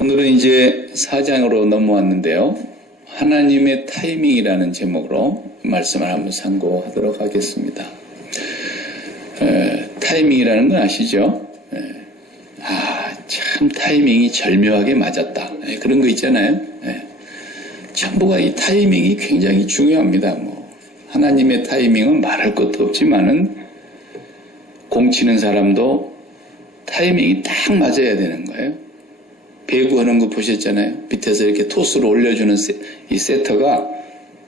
오늘은 이제 4장으로 넘어왔는데요. 하나님의 타이밍이라는 제목으로 말씀을 한번 상고하도록 하겠습니다. 타이밍이라는 건 아시죠? 참 타이밍이 절묘하게 맞았다. 그런 거 있잖아요. 전부가 이 타이밍이 굉장히 중요합니다. 하나님의 타이밍은 말할 것도 없지만은 공 치는 사람도 타이밍이 딱 맞아야 되는 거예요. 배구하는 거 보셨잖아요. 밑에서 이렇게 토스로 올려주는 이 세터가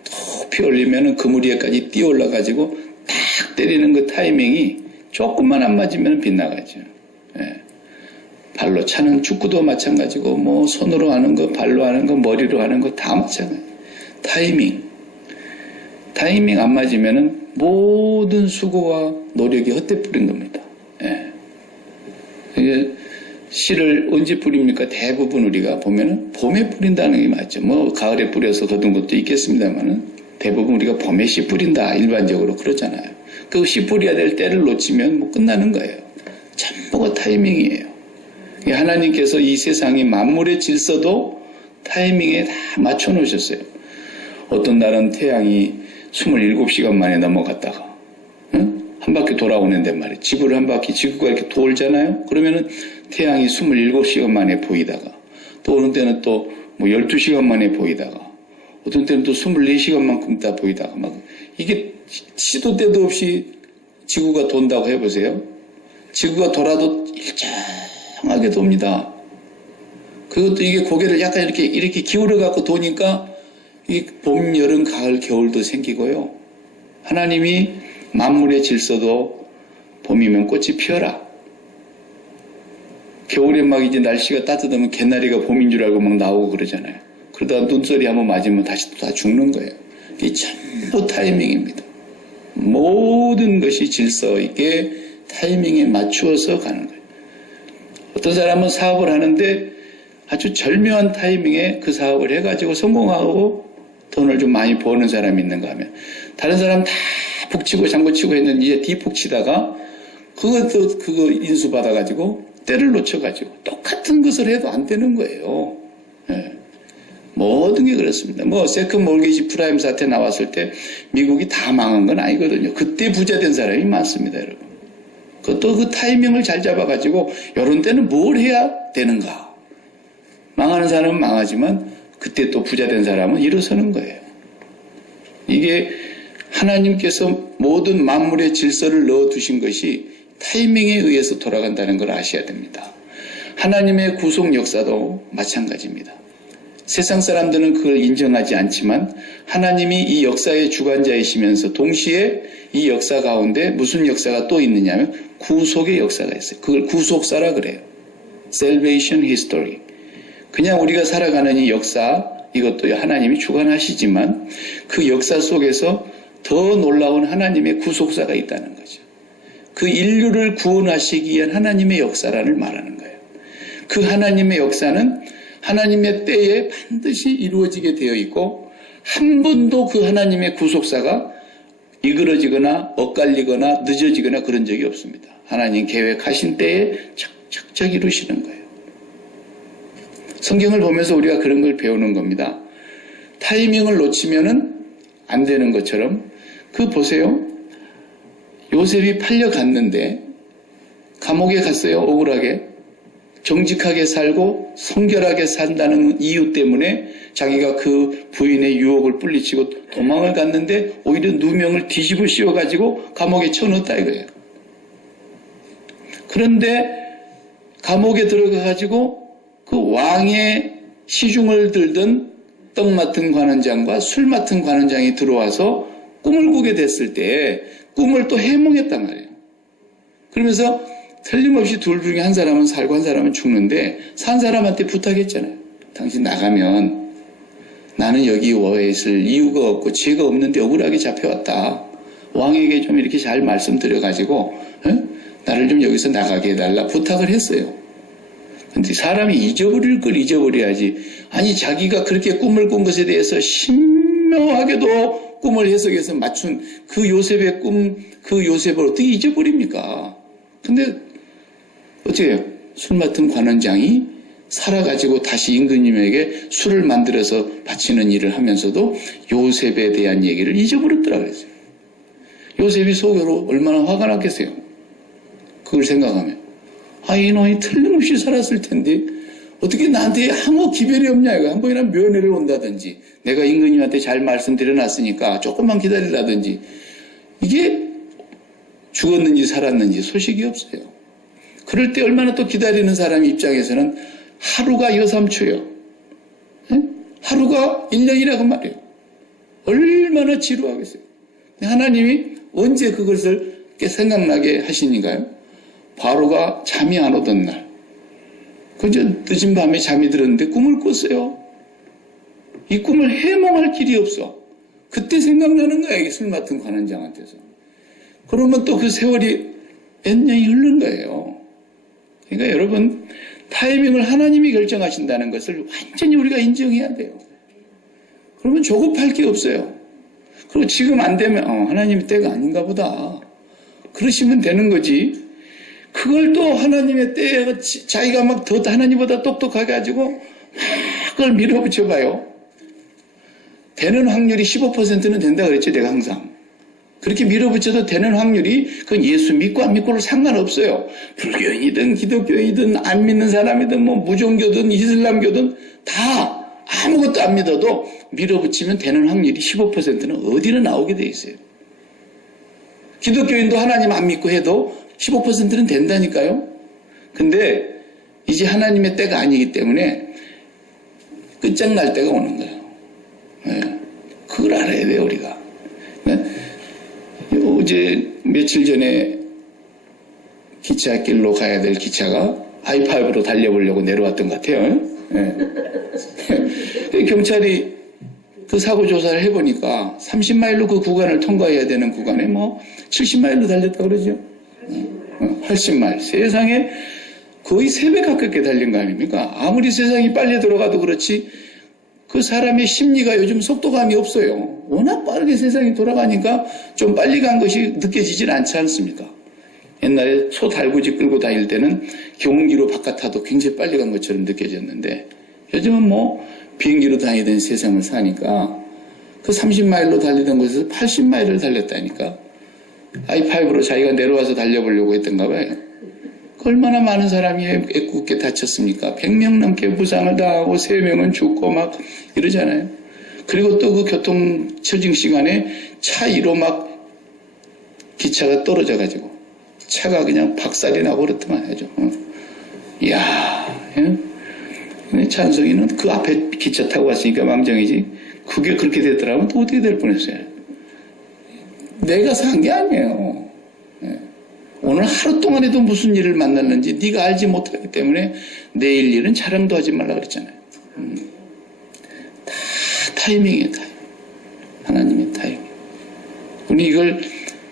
높이 올리면은 그물 위에까지 뛰어 올라가지고 딱 때리는 그 타이밍이 조금만 안 맞으면 빗나가죠. 발로 차는 축구도 마찬가지고 손으로 하는 거, 발로 하는 거, 머리로 하는 거 다 마찬가지. 타이밍 안 맞으면은 모든 수고와 노력이 헛되이 뿌린 겁니다. 이게 씨를 언제 뿌립니까? 대부분 우리가 보면은 봄에 뿌린다는 게 맞죠. 가을에 뿌려서 거둔 것도 있겠습니다만은 대부분 우리가 봄에 씨 뿌린다 일반적으로 그러잖아요. 그 씨 뿌려야 될 때를 놓치면 끝나는 거예요. 전부가 타이밍이에요. 하나님께서 이 세상의 만물의 질서도 타이밍에 다 맞춰 놓으셨어요. 어떤 날은 태양이 27시간 만에 넘어갔다가 한 바퀴 돌아오는데 말이에요. 지구를 한 바퀴, 지구가 이렇게 돌잖아요. 그러면은 태양이 27시간 만에 보이다가 또 어느 때는 또 12시간 만에 보이다가 어떤 때는 또 24시간만큼 다 보이다가 이게 시도 때도 없이 지구가 돈다고 해보세요. 지구가 돌아도 일정하게 돕니다. 그것도 이게 고개를 약간 이렇게 기울여 갖고 도니까 이 봄, 여름, 가을, 겨울도 생기고요. 하나님이 만물의 질서도 봄이면 꽃이 피어라. 겨울에 이제 날씨가 따뜻하면 개나리가 봄인 줄 알고 나오고 그러잖아요. 그러다가 눈소리 한번 맞으면 다시 또 다 죽는 거예요. 이게 전부 타이밍입니다. 모든 것이 질서 있게 타이밍에 맞추어서 가는 거예요. 어떤 사람은 사업을 하는데 아주 절묘한 타이밍에 그 사업을 해가지고 성공하고 돈을 좀 많이 버는 사람이 있는가 하면 다른 사람 다 북치고 장구치고 했는데 뒤북 치다가 그거 인수받아가지고 때를 놓쳐가지고 똑같은 것을 해도 안 되는 거예요. 모든 게 그렇습니다. 세컨 몰기지 프라임 사태 나왔을 때 미국이 다 망한 건 아니거든요. 그때 부자 된 사람이 많습니다, 여러분. 그것도 그 타이밍을 잘 잡아가지고 이런 때는 뭘 해야 되는가. 망하는 사람은 망하지만 그때 또 부자 된 사람은 일어서는 거예요. 이게 하나님께서 모든 만물의 질서를 넣어두신 것이 타이밍에 의해서 돌아간다는 걸 아셔야 됩니다. 하나님의 구속 역사도 마찬가지입니다. 세상 사람들은 그걸 인정하지 않지만 하나님이 이 역사의 주관자이시면서 동시에 이 역사 가운데 무슨 역사가 또 있느냐면 구속의 역사가 있어요. 그걸 구속사라 그래요. Salvation History. 그냥 우리가 살아가는 이 역사, 이것도 하나님이 주관하시지만 그 역사 속에서 더 놀라운 하나님의 구속사가 있다는 거죠. 그 인류를 구원하시기 위한 하나님의 역사를 말하는 거예요. 그 하나님의 역사는 하나님의 때에 반드시 이루어지게 되어 있고 한 번도 그 하나님의 구속사가 이그러지거나 엇갈리거나 늦어지거나 그런 적이 없습니다. 하나님 계획하신 때에 착착착 이루시는 거예요. 성경을 보면서 우리가 그런 걸 배우는 겁니다. 타이밍을 놓치면은 안 되는 것처럼 보세요. 요셉이 팔려갔는데 감옥에 갔어요. 억울하게. 정직하게 살고 성결하게 산다는 이유 때문에 자기가 그 부인의 유혹을 뿌리치고 도망을 갔는데 오히려 누명을 뒤집어 씌워가지고 감옥에 쳐넣었다 이거예요. 그런데 감옥에 들어가가지고 그 왕의 시중을 들던 떡 맡은 관원장과 술 맡은 관원장이 들어와서 꿈을 꾸게 됐을 때 꿈을 또 해몽했단 말이에요. 그러면서 틀림없이 둘 중에 한 사람은 살고 한 사람은 죽는데 산 사람한테 부탁했잖아요. 당신 나가면 나는 여기 와 있을 이유가 없고 죄가 없는데 억울하게 잡혀왔다. 왕에게 좀 이렇게 잘 말씀드려가지고 나를 좀 여기서 나가게 해달라 부탁을 했어요. 근데 사람이 잊어버릴 걸 잊어버려야지. 아니 자기가 그렇게 꿈을 꾼 것에 대해서 신명하게도 꿈을 해석해서 맞춘 그 요셉의 꿈, 그 요셉을 어떻게 잊어버립니까? 근데 어떻게 해요? 술 맡은 관원장이 살아가지고 다시 임금님에게 술을 만들어서 바치는 일을 하면서도 요셉에 대한 얘기를 잊어버렸더라 그랬어요. 요셉이 속으로 얼마나 화가 났겠어요. 그걸 생각하면. 이놈이 틀림없이 살았을 텐데 어떻게 나한테 아무 기별이 없냐 이거. 한 번이나 면회를 온다든지 내가 임금님한테 잘 말씀드려놨으니까 조금만 기다리라든지 이게 죽었는지 살았는지 소식이 없어요. 그럴 때 얼마나 또 기다리는 사람 입장에서는 하루가 여삼초요. 하루가 1년이라고 말이에요. 얼마나 지루하겠어요. 하나님이 언제 그것을 생각나게 하시는가요? 바로가 잠이 안 오던 날. 그저 늦은 밤에 잠이 들었는데 꿈을 꿨어요. 이 꿈을 해몽할 길이 없어. 그때 생각나는 거야, 이게 술 맡은 관원장한테서. 그러면 또 그 세월이 몇 년이 흐른 거예요. 그러니까 여러분, 타이밍을 하나님이 결정하신다는 것을 완전히 우리가 인정해야 돼요. 그러면 조급할 게 없어요. 그리고 지금 안 되면 하나님의 때가 아닌가 보다. 그러시면 되는 거지. 그걸 또 하나님의 때에 자기가 막 더 하나님보다 똑똑하게 가지고 막 그걸 밀어붙여 봐요. 되는 확률이 15%는 된다 그랬지 내가 항상. 그렇게 밀어붙여도 되는 확률이 그건 예수 믿고 안 믿고는 상관없어요. 불교인이든 기독교인이든 안 믿는 사람이든 뭐 무종교든 이슬람교든 다 아무것도 안 믿어도 밀어붙이면 되는 확률이 15%는 어디는 나오게 돼 있어요. 기독교인도 하나님 안 믿고 해도 15%는 된다니까요. 근데 이제 하나님의 때가 아니기 때문에 끝장날 때가 오는 거예요. 네. 그걸 알아야 돼요, 우리가. 네. 어제 며칠 전에 기차길로 가야 될 기차가 I5로 달려보려고 내려왔던 것 같아요. 네. 경찰이 그 사고 조사를 해보니까 30마일로 그 구간을 통과해야 되는 구간에 뭐 70마일로 달렸다고 그러죠. 80마일. 세상에 거의 3배 가깝게 달린 거 아닙니까? 아무리 세상이 빨리 돌아가도 그렇지 그 사람의 심리가 요즘 속도감이 없어요. 워낙 빠르게 세상이 돌아가니까 좀 빨리 간 것이 느껴지질 않지 않습니까? 옛날에 소 달구지 끌고 다닐 때는 경운기로 바깥 타도 굉장히 빨리 간 것처럼 느껴졌는데 요즘은 뭐 비행기로 다니던 세상을 사니까 그 30마일로 달리던 곳에서 80마일을 달렸다니까. I5로 자기가 내려와서 달려보려고 했던가 봐요. 얼마나 많은 사람이 애꿎게 다쳤습니까? 100명 넘게 부상을 당하고 3명은 죽고 막 이러잖아요. 그리고 또 그 교통 처징 시간에 차 위로 막 기차가 떨어져가지고 차가 그냥 박살이 나고 그렇더만 하죠. 이야, 예? 찬성이는 그 앞에 기차 타고 왔으니까 망정이지. 그게 그렇게 되더라면 또 어떻게 될 뻔했어요. 내가 산 게 아니에요. 예. 오늘 하루 동안에도 무슨 일을 만났는지 네가 알지 못하기 때문에 내일 일은 자랑도 하지 말라 그랬잖아요. 다 타이밍이에요. 타이밍. 하나님의 타이밍. 우리 이걸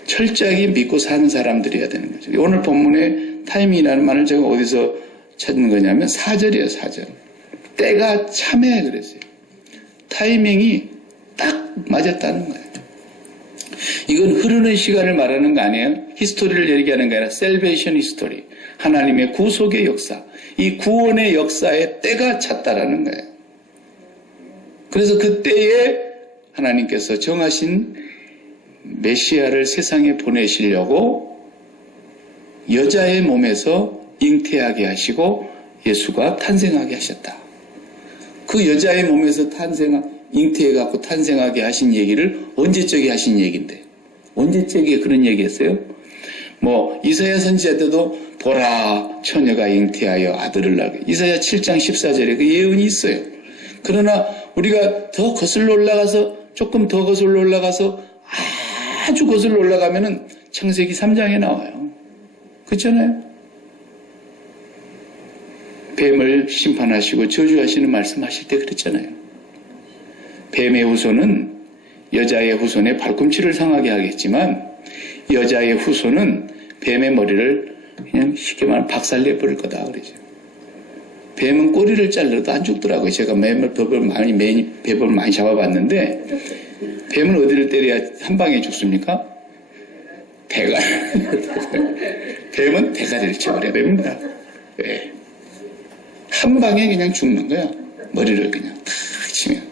철저하게 믿고 사는 사람들이어야 되는 거죠. 오늘 본문에 타이밍이라는 말을 제가 어디서 찾는 거냐면 4절이에요. 4절. 때가 참해 그랬어요. 타이밍이 딱 맞았다는 거예요. 이건 흐르는 시간을 말하는 거 아니에요? 히스토리를 얘기하는 게 아니라 셀베이션 히스토리. 하나님의 구속의 역사. 이 구원의 역사에 때가 찼다라는 거예요. 그래서 그때에 하나님께서 정하신 메시아를 세상에 보내시려고 여자의 몸에서 잉태하게 하시고 예수가 탄생하게 하셨다. 그 여자의 몸에서 잉태해갖고 탄생하게 하신 얘기를 언제적에 하신 얘기인데 언제적에 그런 얘기했어요? 뭐 이사야 선지자 때도 보라 처녀가 잉태하여 아들을 낳게 이사야 7장 14절에 그 예언이 있어요. 그러나 우리가 더 거슬러 올라가서 조금 더 거슬러 올라가서 아주 거슬러 올라가면은 창세기 3장에 나와요. 그렇잖아요? 뱀을 심판하시고 저주하시는 말씀하실 때 그랬잖아요. 뱀의 후손은 여자의 후손의 발꿈치를 상하게 하겠지만 여자의 후손은 뱀의 머리를 그냥 쉽게 말하면 박살내버릴 거다 그러죠. 뱀은 꼬리를 잘라도 안 죽더라고요. 제가 뱀을 많이 잡아봤는데 뱀은 어디를 때려야 한 방에 죽습니까? 대가리. 뱀은 대가리를 쳐버려야 됩니다. 네. 한 방에 그냥 죽는 거야. 머리를 그냥 탁 치면.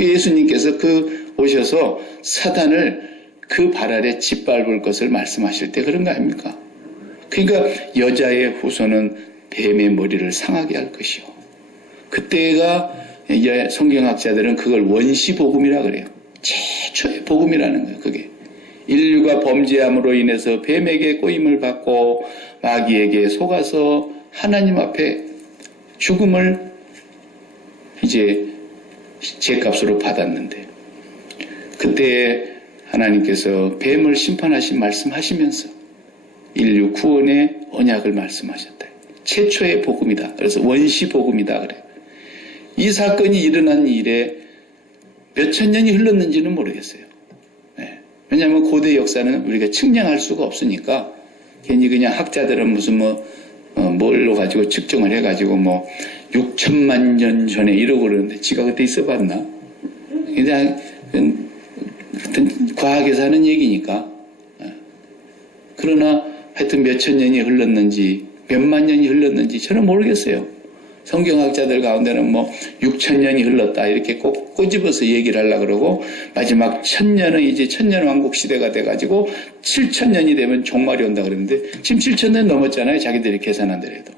예수님께서 오셔서 사단을 그 발 아래 짓밟을 것을 말씀하실 때 그런 거 아닙니까? 그러니까 여자의 후손은 뱀의 머리를 상하게 할 것이요. 그때가 이제 성경학자들은 그걸 원시복음이라 그래요. 최초의 복음이라는 거예요. 그게 인류가 범죄함으로 인해서 뱀에게 꼬임을 받고 마귀에게 속아서 하나님 앞에 죽음을 이제 죄값으로 받았는데, 그때 하나님께서 뱀을 심판하신 말씀하시면서 인류 구원의 언약을 말씀하셨다. 최초의 복음이다. 그래서 원시복음이다 그래요. 이 사건이 일어난 일에 몇천 년이 흘렀는지는 모르겠어요. 네. 왜냐하면 고대 역사는 우리가 측량할 수가 없으니까 괜히 그냥 학자들은 무슨 뭘로 가지고 측정을 해가지고 6천만 년 전에 이러고 그러는데 지가 그때 있어봤나? 그냥 하여튼 과학에서 하는 얘기니까. 그러나 하여튼 몇천 년이 흘렀는지 몇만 년이 흘렀는지 저는 모르겠어요. 성경학자들 가운데는 6천 년이 흘렀다 이렇게 꼭 꼬집어서 얘기를 하려고 그러고, 마지막 1000년은 이제 천년왕국 시대가 돼가지고 7000년이 되면 종말이 온다 그러는데 지금 7000년 넘었잖아요. 자기들이 계산한 대로도.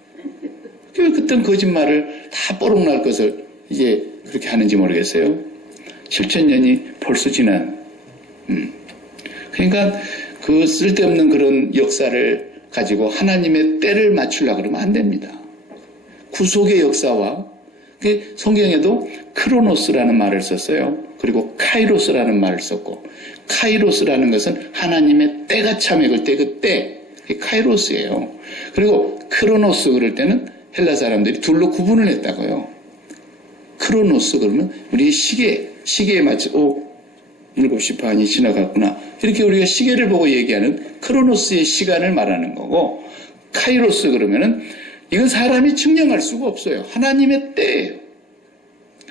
그땐 거짓말을 다 뽀록 날 것을 이제 그렇게 하는지 모르겠어요. 7000년이 벌써 지난. 그러니까 그 쓸데없는 그런 역사를 가지고 하나님의 때를 맞추려고 그러면 안 됩니다. 구속의 역사와, 성경에도 크로노스라는 말을 썼어요. 그리고 카이로스라는 말을 썼고, 카이로스라는 것은 하나님의 때가 참에 그 때, 그게 카이로스예요. 그리고 크로노스 그럴 때는 헬라 사람들이 둘로 구분을 했다고요. 크로노스 그러면 우리의 시계에 맞춰 7시 반이 지나갔구나. 이렇게 우리가 시계를 보고 얘기하는 크로노스의 시간을 말하는 거고, 카이로스 그러면은 이건 사람이 측량할 수가 없어요. 하나님의 때예요.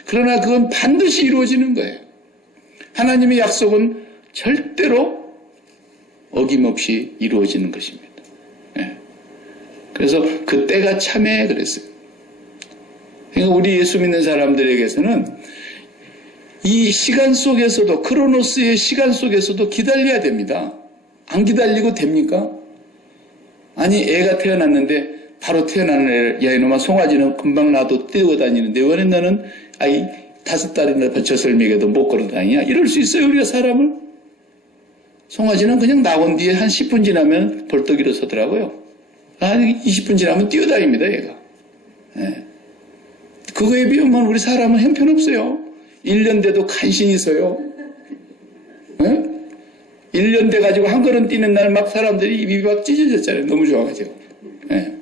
그러나 그건 반드시 이루어지는 거예요. 하나님의 약속은 절대로 어김없이 이루어지는 것입니다. 네. 그래서 그 때가 참해 그랬어요. 그러니까 우리 예수 믿는 사람들에게서는 이 시간 속에서도, 크로노스의 시간 속에서도 기다려야 됩니다. 안 기다리고 됩니까? 아니, 애가 태어났는데 바로 태어나는 애를, 야 이놈아 송아지는 금방 놔도 뛰어다니는데 왜 너는 아이 5달이나 젖을 먹여도 못 걸어다니냐? 이럴 수 있어요, 우리가 사람을? 송아지는 그냥 나온 뒤에 한 10분 지나면 벌떡 일어서더라고요. 한 20분 지나면 뛰어다닙니다, 얘가. 네. 그거에 비하면 우리 사람은 형편없어요. 1년 돼도 간신히 있어요. 네? 1년 돼가지고 한 걸음 뛰는 날 막 사람들이 입이 막 찢어졌잖아요. 너무 좋아가지고. 네.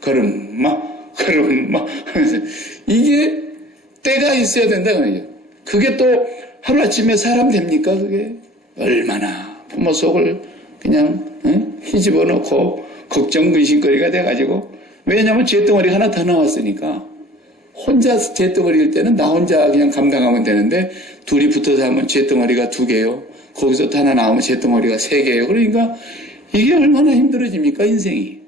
걸음 하면서 이게 때가 있어야 된다 그러죠. 그게 또 하루아침에 사람 됩니까? 그게 얼마나 부모 속을 그냥 휘집어 놓고 걱정 근심거리가 돼가지고, 왜냐하면 죄덩어리가 하나 더 나왔으니까. 혼자 죄덩어리일 때는 나 혼자 그냥 감당하면 되는데 둘이 붙어서 하면 죄덩어리가 2개요. 거기서 또 하나 나오면 죄덩어리가 3개예요. 그러니까 이게 얼마나 힘들어집니까, 인생이.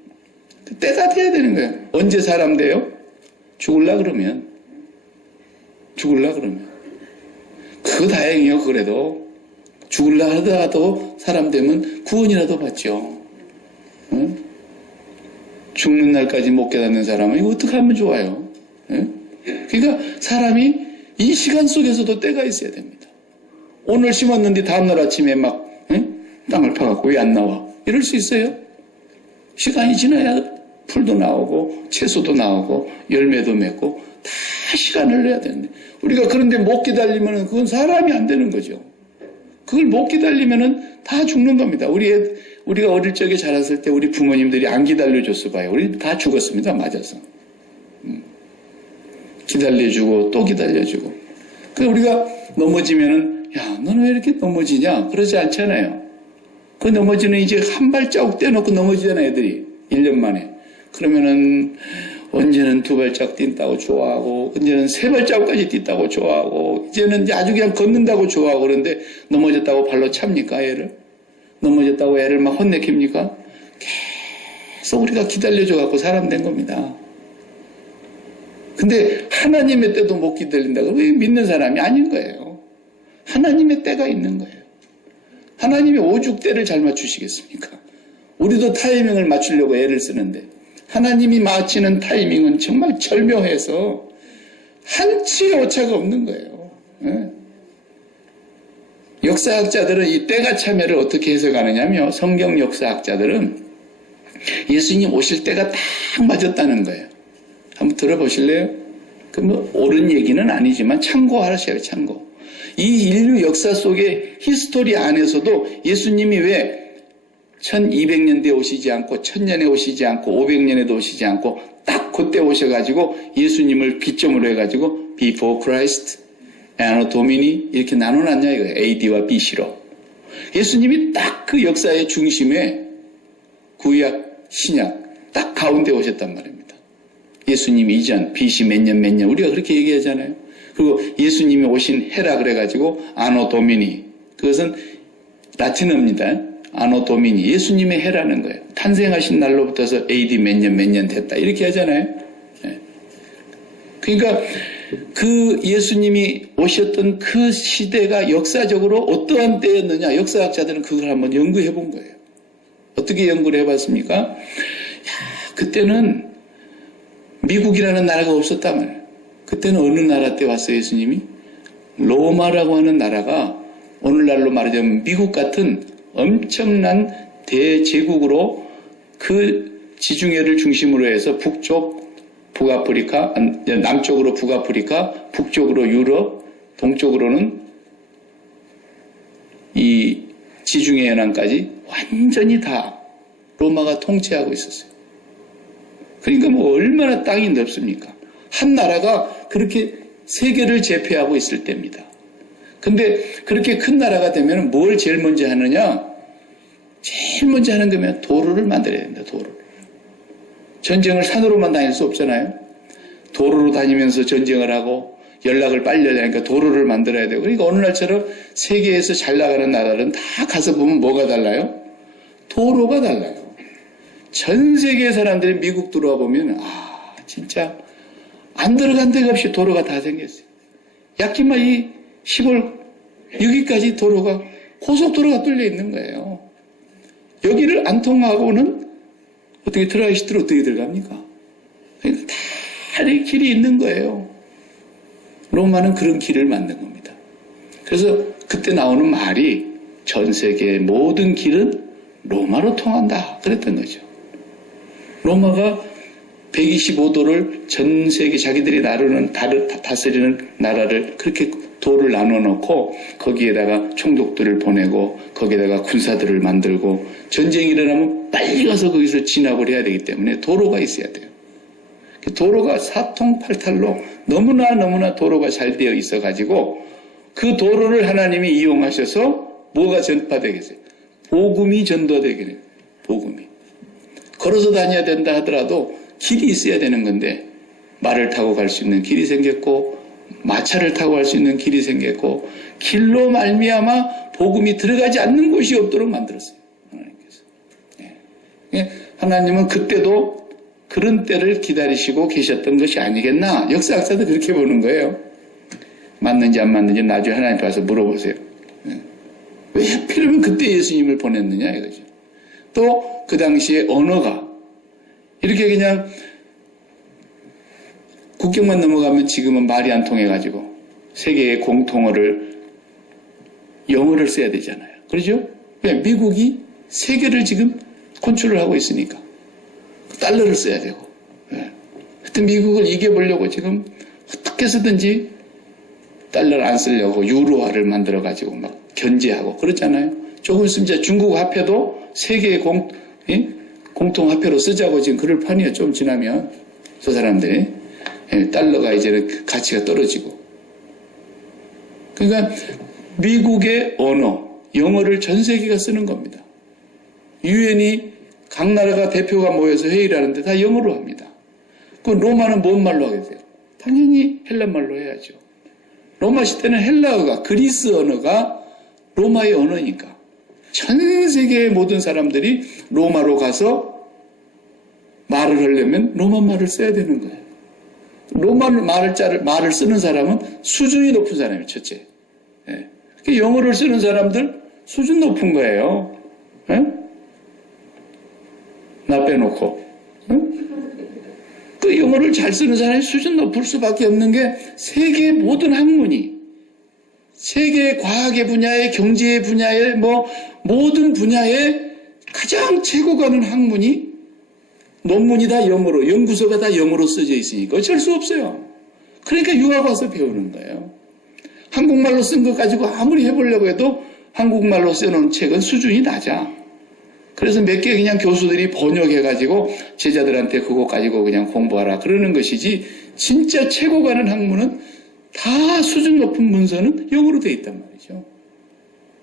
때가 돼야 되는 거예요. 언제 사람 돼요? 죽을라 그러면. 그거 다행이요. 그래도 죽을라 하더라도 사람 되면 구원이라도 받죠. 응? 죽는 날까지 못 깨닫는 사람은 이거 어떻게 하면 좋아요? 응? 그러니까 사람이 이 시간 속에서도 때가 있어야 됩니다. 오늘 심었는데 다음날 아침에 막 땅을 파갖고 왜 안 나와? 이럴 수 있어요? 시간이 지나야 풀도 나오고 채소도 나오고 열매도 맺고 다 시간을 내야 되는데, 우리가 그런데 못 기다리면 그건 사람이 안 되는 거죠. 그걸 못 기다리면 다 죽는 겁니다. 우리가 어릴 적에 자랐을 때 우리 부모님들이 안 기다려줬어 봐요. 우리 다 죽었습니다. 맞아서. 기다려주고 또 기다려주고. 우리가 넘어지면은 야 너는 왜 이렇게 넘어지냐? 그러지 않잖아요. 그 넘어지는 이제 한 발자국 떼놓고 넘어지잖아요, 애들이. 1년 만에. 그러면은 언제는 2발자국 뛴다고 좋아하고, 언제는 3발자국까지 뛴다고 좋아하고, 이제는 아주 그냥 걷는다고 좋아하고, 그런데 넘어졌다고 발로 찹니까, 애를? 넘어졌다고 애를 막 혼내킵니까? 계속 우리가 기다려줘 갖고 사람 된 겁니다. 근데 하나님의 때도 못 기다린다고 믿는 사람이 아닌 거예요. 하나님의 때가 있는 거예요. 하나님이 오죽 때를 잘 맞추시겠습니까? 우리도 타이밍을 맞추려고 애를 쓰는데 하나님이 맞추는 타이밍은 정말 절묘해서 한치의 오차가 없는 거예요. 역사학자들은 이 때가 참여를 어떻게 해석하느냐며 성경 역사학자들은 예수님 오실 때가 딱 맞았다는 거예요. 한번 들어보실래요? 뭐 옳은 얘기는 아니지만 참고하셔야 해요. 참고. 이 인류 역사 속의 히스토리 안에서도 예수님이 왜 1200년대에 오시지 않고 1000년에 오시지 않고 500년에도 오시지 않고 딱 그때 오셔가지고 예수님을 기점으로 해가지고 Before Christ, Anno Domini 이렇게 나눠놨냐 이거예요. AD와 BC로. 예수님이 딱 그 역사의 중심에 구약, 신약 딱 가운데 오셨단 말입니다. 예수님 이전 BC 몇 년 우리가 그렇게 얘기하잖아요. 그리고 예수님이 오신 해라 그래가지고 아노 도미니 그것은 라틴어입니다. 아노 도미니 예수님의 해라는 거예요. 탄생하신 날로부터서 AD 몇 년 됐다 이렇게 하잖아요. 그러니까 그 예수님이 오셨던 그 시대가 역사적으로 어떠한 때였느냐 역사학자들은 그걸 한번 연구해 본 거예요. 어떻게 연구를 해봤습니까? 그때는 미국이라는 나라가 없었다면 그때는 어느 나라 때 왔어요 예수님이? 로마라고 하는 나라가 오늘날로 말하자면 미국 같은 엄청난 대제국으로 그 지중해를 중심으로 해서 북아프리카, 남쪽으로 북아프리카, 북쪽으로 유럽, 동쪽으로는 이 지중해 연안까지 완전히 다 로마가 통치하고 있었어요. 그러니까 뭐 얼마나 땅이 넓습니까? 한 나라가 그렇게 세계를 제패하고 있을 때입니다. 근데 그렇게 큰 나라가 되면 뭘 제일 먼저 하느냐? 제일 먼저 하는 거면 도로를 만들어야 된다. 도로를. 전쟁을 산으로만 다닐 수 없잖아요. 도로로 다니면서 전쟁을 하고 연락을 빨리 하려니까 도로를 만들어야 되고 그러니까 어느 날처럼 세계에서 잘 나가는 나라는 다 가서 보면 뭐가 달라요? 도로가 달라요. 전 세계 사람들이 미국 들어와 보면 진짜 안 들어간 데가 없이 도로가 다 생겼어요. 약기만 이 시골 여기까지 도로가 고속도로가 뚫려 있는 거예요. 여기를 안 통하고는 어떻게 트라이시트로 어떻게 들어갑니까? 그러니까 다 길이 있는 거예요. 로마는 그런 길을 만든 겁니다. 그래서 그때 나오는 말이 전 세계의 모든 길은 로마로 통한다. 그랬던 거죠. 로마가 125도를 전 세계 자기들이 다스리는 나라를 그렇게 도를 나눠 놓고 거기에다가 총독들을 보내고 거기에다가 군사들을 만들고 전쟁이 일어나면 빨리 가서 거기서 진압을 해야 되기 때문에 도로가 있어야 돼요. 도로가 사통팔탈로 너무나 도로가 잘 되어 있어 가지고 그 도로를 하나님이 이용하셔서 뭐가 전파되겠어요? 복음이 전도되게 복음이. 걸어서 다녀야 된다 하더라도 길이 있어야 되는 건데 말을 타고 갈 수 있는 길이 생겼고 마차를 타고 갈 수 있는 길이 생겼고 길로 말미암아 복음이 들어가지 않는 곳이 없도록 만들었어요. 하나님께서. 하나님은 그때도 그런 때를 기다리시고 계셨던 것이 아니겠나? 역사학자도 그렇게 보는 거예요. 맞는지 안 맞는지 나중에 하나님 앞에서 물어보세요. 왜 하필이면 그때 예수님을 보냈느냐 이거죠. 또 그 당시에 언어가 이렇게 그냥 국경만 넘어가면 지금은 말이 안 통해가지고 세계의 공통어를 영어를 써야 되잖아요. 그렇죠? 왜? 미국이 세계를 지금 컨트롤을 하고 있으니까 달러를 써야 되고 하여튼 미국을 이겨보려고 지금 어떻게 쓰든지 달러를 안 쓰려고 유로화를 만들어가지고 막 견제하고 그렇잖아요. 조금 있으면 이제 중국 화폐도 세계의 공통화폐로 쓰자고 지금 그럴 판이에요. 좀 지나면 저 사람들이 달러가 이제는 가치가 떨어지고 그러니까 미국의 언어 영어를 전 세계가 쓰는 겁니다. 유엔이 각 나라가 대표가 모여서 회의를 하는데 다 영어로 합니다. 그럼 로마는 뭔 말로 하겠어요? 당연히 헬라말로 해야죠. 로마 시대는 헬라어가 그리스 언어가 로마의 언어니까 전 세계의 모든 사람들이 로마로 가서 말을 하려면 로마 말을 써야 되는 거예요. 로마 말을 쓰는 사람은 수준이 높은 사람이에요, 첫째. 예. 영어를 쓰는 사람들 수준 높은 거예요. 예? 나 빼놓고. 예? 그 영어를 잘 쓰는 사람이 수준 높을 수밖에 없는 게 세계 모든 학문이 세계 과학의 분야에 경제의 분야에 모든 분야에 가장 최고 가는 학문이 논문이 다 영어로 연구서가 다 영어로 써져 있으니까 어쩔 수 없어요. 그러니까 유학 와서 배우는 거예요. 한국말로 쓴 것 가지고 아무리 해보려고 해도 한국말로 써놓은 책은 수준이 낮아. 그래서 몇 개 그냥 교수들이 번역해가지고 제자들한테 그거 가지고 그냥 공부하라 그러는 것이지 진짜 최고 가는 학문은 다 수준 높은 문서는 영어로 돼 있단 말이죠.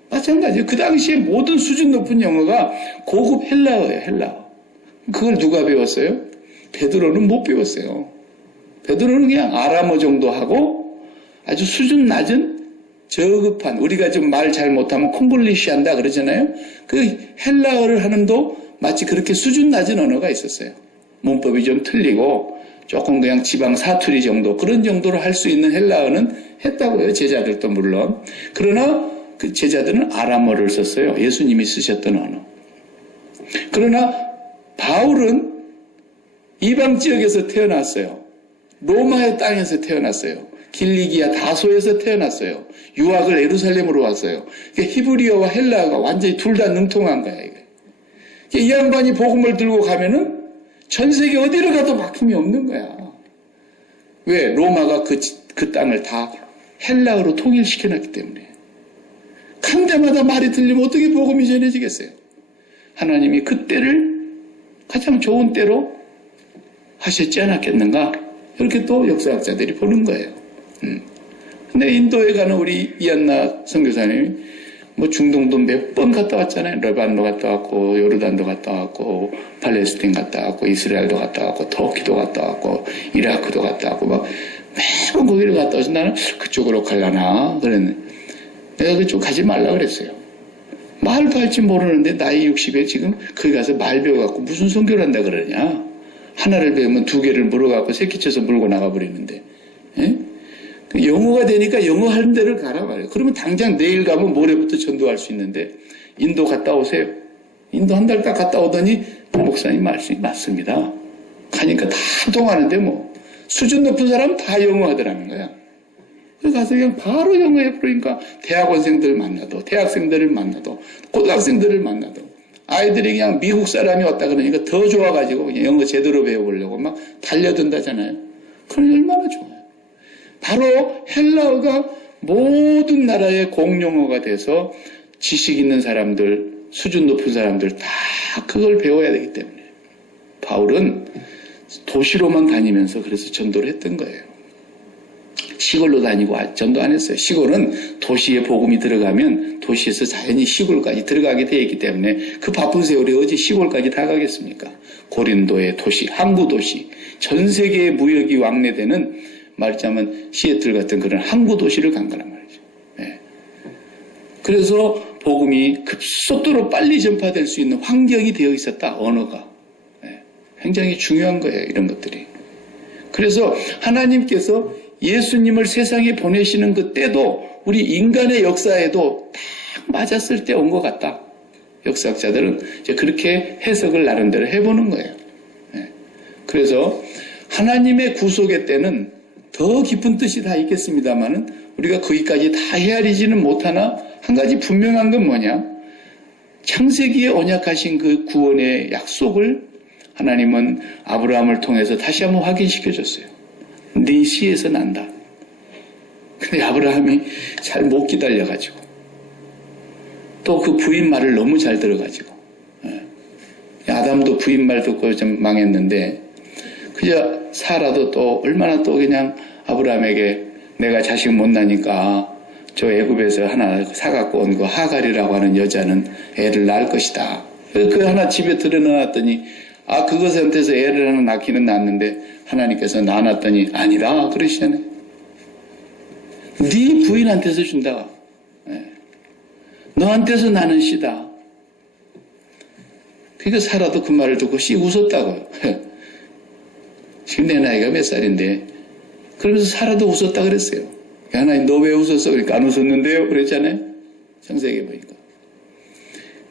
마찬가지예요. 그 당시에 모든 수준 높은 영어가 고급 헬라어예요. 헬라어. 그걸 누가 배웠어요? 베드로는 못 배웠어요. 베드로는 그냥 아람어 정도 하고 아주 수준 낮은 저급한 우리가 좀 말 잘 못하면 콩글리시 한다 그러잖아요. 그 헬라어를 하는도 마치 그렇게 수준 낮은 언어가 있었어요. 문법이 좀 틀리고 조금 그냥 지방 사투리 정도 그런 정도로 할 수 있는 헬라어는 했다고요. 제자들도 물론. 그러나 그 제자들은 아람어를 썼어요. 예수님이 쓰셨던 언어. 그러나 바울은 이방 지역에서 태어났어요. 로마의 땅에서 태어났어요. 길리기아 다소에서 태어났어요. 유학을 예루살렘으로 왔어요. 그러니까 히브리어와 헬라어가 완전히 둘 다 능통한 거야. 이게. 그러니까 이 양반이 복음을 들고 가면은 전 세계 어디를 가도 막힘이 없는 거야. 왜? 로마가 그 땅을 다 헬라어로 통일시켜놨기 때문에. 간 데마다 말이 들리면 어떻게 복음이 전해지겠어요? 하나님이 그 때를 가장 좋은 때로 하셨지 않았겠는가? 이렇게 또 역사학자들이 보는 거예요. 근데 인도에 가는 우리 이한나 선교사님이 중동도 몇 번 갔다 왔잖아요. 레반도 갔다 왔고, 요르단도 갔다 왔고, 팔레스틴 갔다 왔고, 이스라엘도 갔다 왔고, 터키도 갔다 왔고, 이라크도 갔다 왔고, 매번 거기를 갔다 와서 나는 그쪽으로 가려나? 그랬는데, 내가 그쪽 가지 말라 그랬어요. 말도 할 줄 모르는데, 나이 60에 지금 거기 가서 말 배워갖고 무슨 선교를 한다 그러냐? 하나를 배우면 두 개를 물어갖고 새끼쳐서 물고 나가버리는데, 예? 영어가 되니까 영어 하는 데를 가라 말이에요. 그러면 당장 내일 가면 모레부터 전도할 수 있는데 인도 갔다 오세요. 인도 한 달 딱 갔다 오더니 목사님 말씀이 맞습니다. 가니까 다 통하는데 수준 높은 사람 다 영어 하더라는 거야. 그래서 가서 그냥 바로 영어 해버리니까 대학원생들 만나도 대학생들을 만나도 고등학생들을 만나도 아이들이 그냥 미국 사람이 왔다 그러니까 더 좋아가지고 그냥 영어 제대로 배워보려고 막 달려든다잖아요. 그러니 얼마나 좋아요. 바로 헬라어가 모든 나라의 공용어가 돼서 지식 있는 사람들, 수준 높은 사람들 다 그걸 배워야 되기 때문에 바울은 도시로만 다니면서 그래서 전도를 했던 거예요. 시골로 다니고 전도 안 했어요. 시골은 도시에 복음이 들어가면 도시에서 자연히 시골까지 들어가게 되어 있기 때문에 그 바쁜 세월에 어디 시골까지 다 가겠습니까? 고린도의 도시, 항구 도시, 전 세계의 무역이 왕래되는 말하자면 시애틀 같은 그런 항구 도시를 간 거란 말이죠. 네. 그래서 복음이 급속도로 빨리 전파될 수 있는 환경이 되어 있었다. 언어가. 네. 굉장히 중요한 거예요. 이런 것들이. 그래서 하나님께서 예수님을 세상에 보내시는 그 때도 우리 인간의 역사에도 딱 맞았을 때 온 것 같다. 역사학자들은 이제 그렇게 해석을 나름대로 해보는 거예요. 네. 그래서 하나님의 구속의 때는 더 깊은 뜻이 다 있겠습니다만은 우리가 거기까지 다 헤아리지는 못하나 한 가지 분명한 건 뭐냐? 창세기에 언약하신 그 구원의 약속을 하나님은 아브라함을 통해서 다시 한번 확인시켜 줬어요. 네 씨에서 난다. 근데 아브라함이 잘 못 기다려가지고 또 그 부인 말을 너무 잘 들어가지고 아담도 부인 말 듣고 좀 망했는데 그저 사라도 또 얼마나 또 그냥 아브라함에게 내가 자식 못 나니까 저 애굽에서 하나 사갖고 온 그 하갈이라고 하는 여자는 애를 낳을 것이다. 그 하나 집에 들여놓았더니 그것한테서 애를 하나 낳기는 낳았는데 하나님께서 낳았더니 아니다 그러시잖아요. 네 부인한테서 준다. 너한테서 나는 씨다. 그러니까 사라도 그 말을 듣고 씨 웃었다고요. 지금 내 나이가 몇 살인데 그러면서 사라도 웃었다 그랬어요. 하나님 너 왜 웃었어? 그러니까 안 웃었는데요. 그랬잖아요. 창세기 보니까.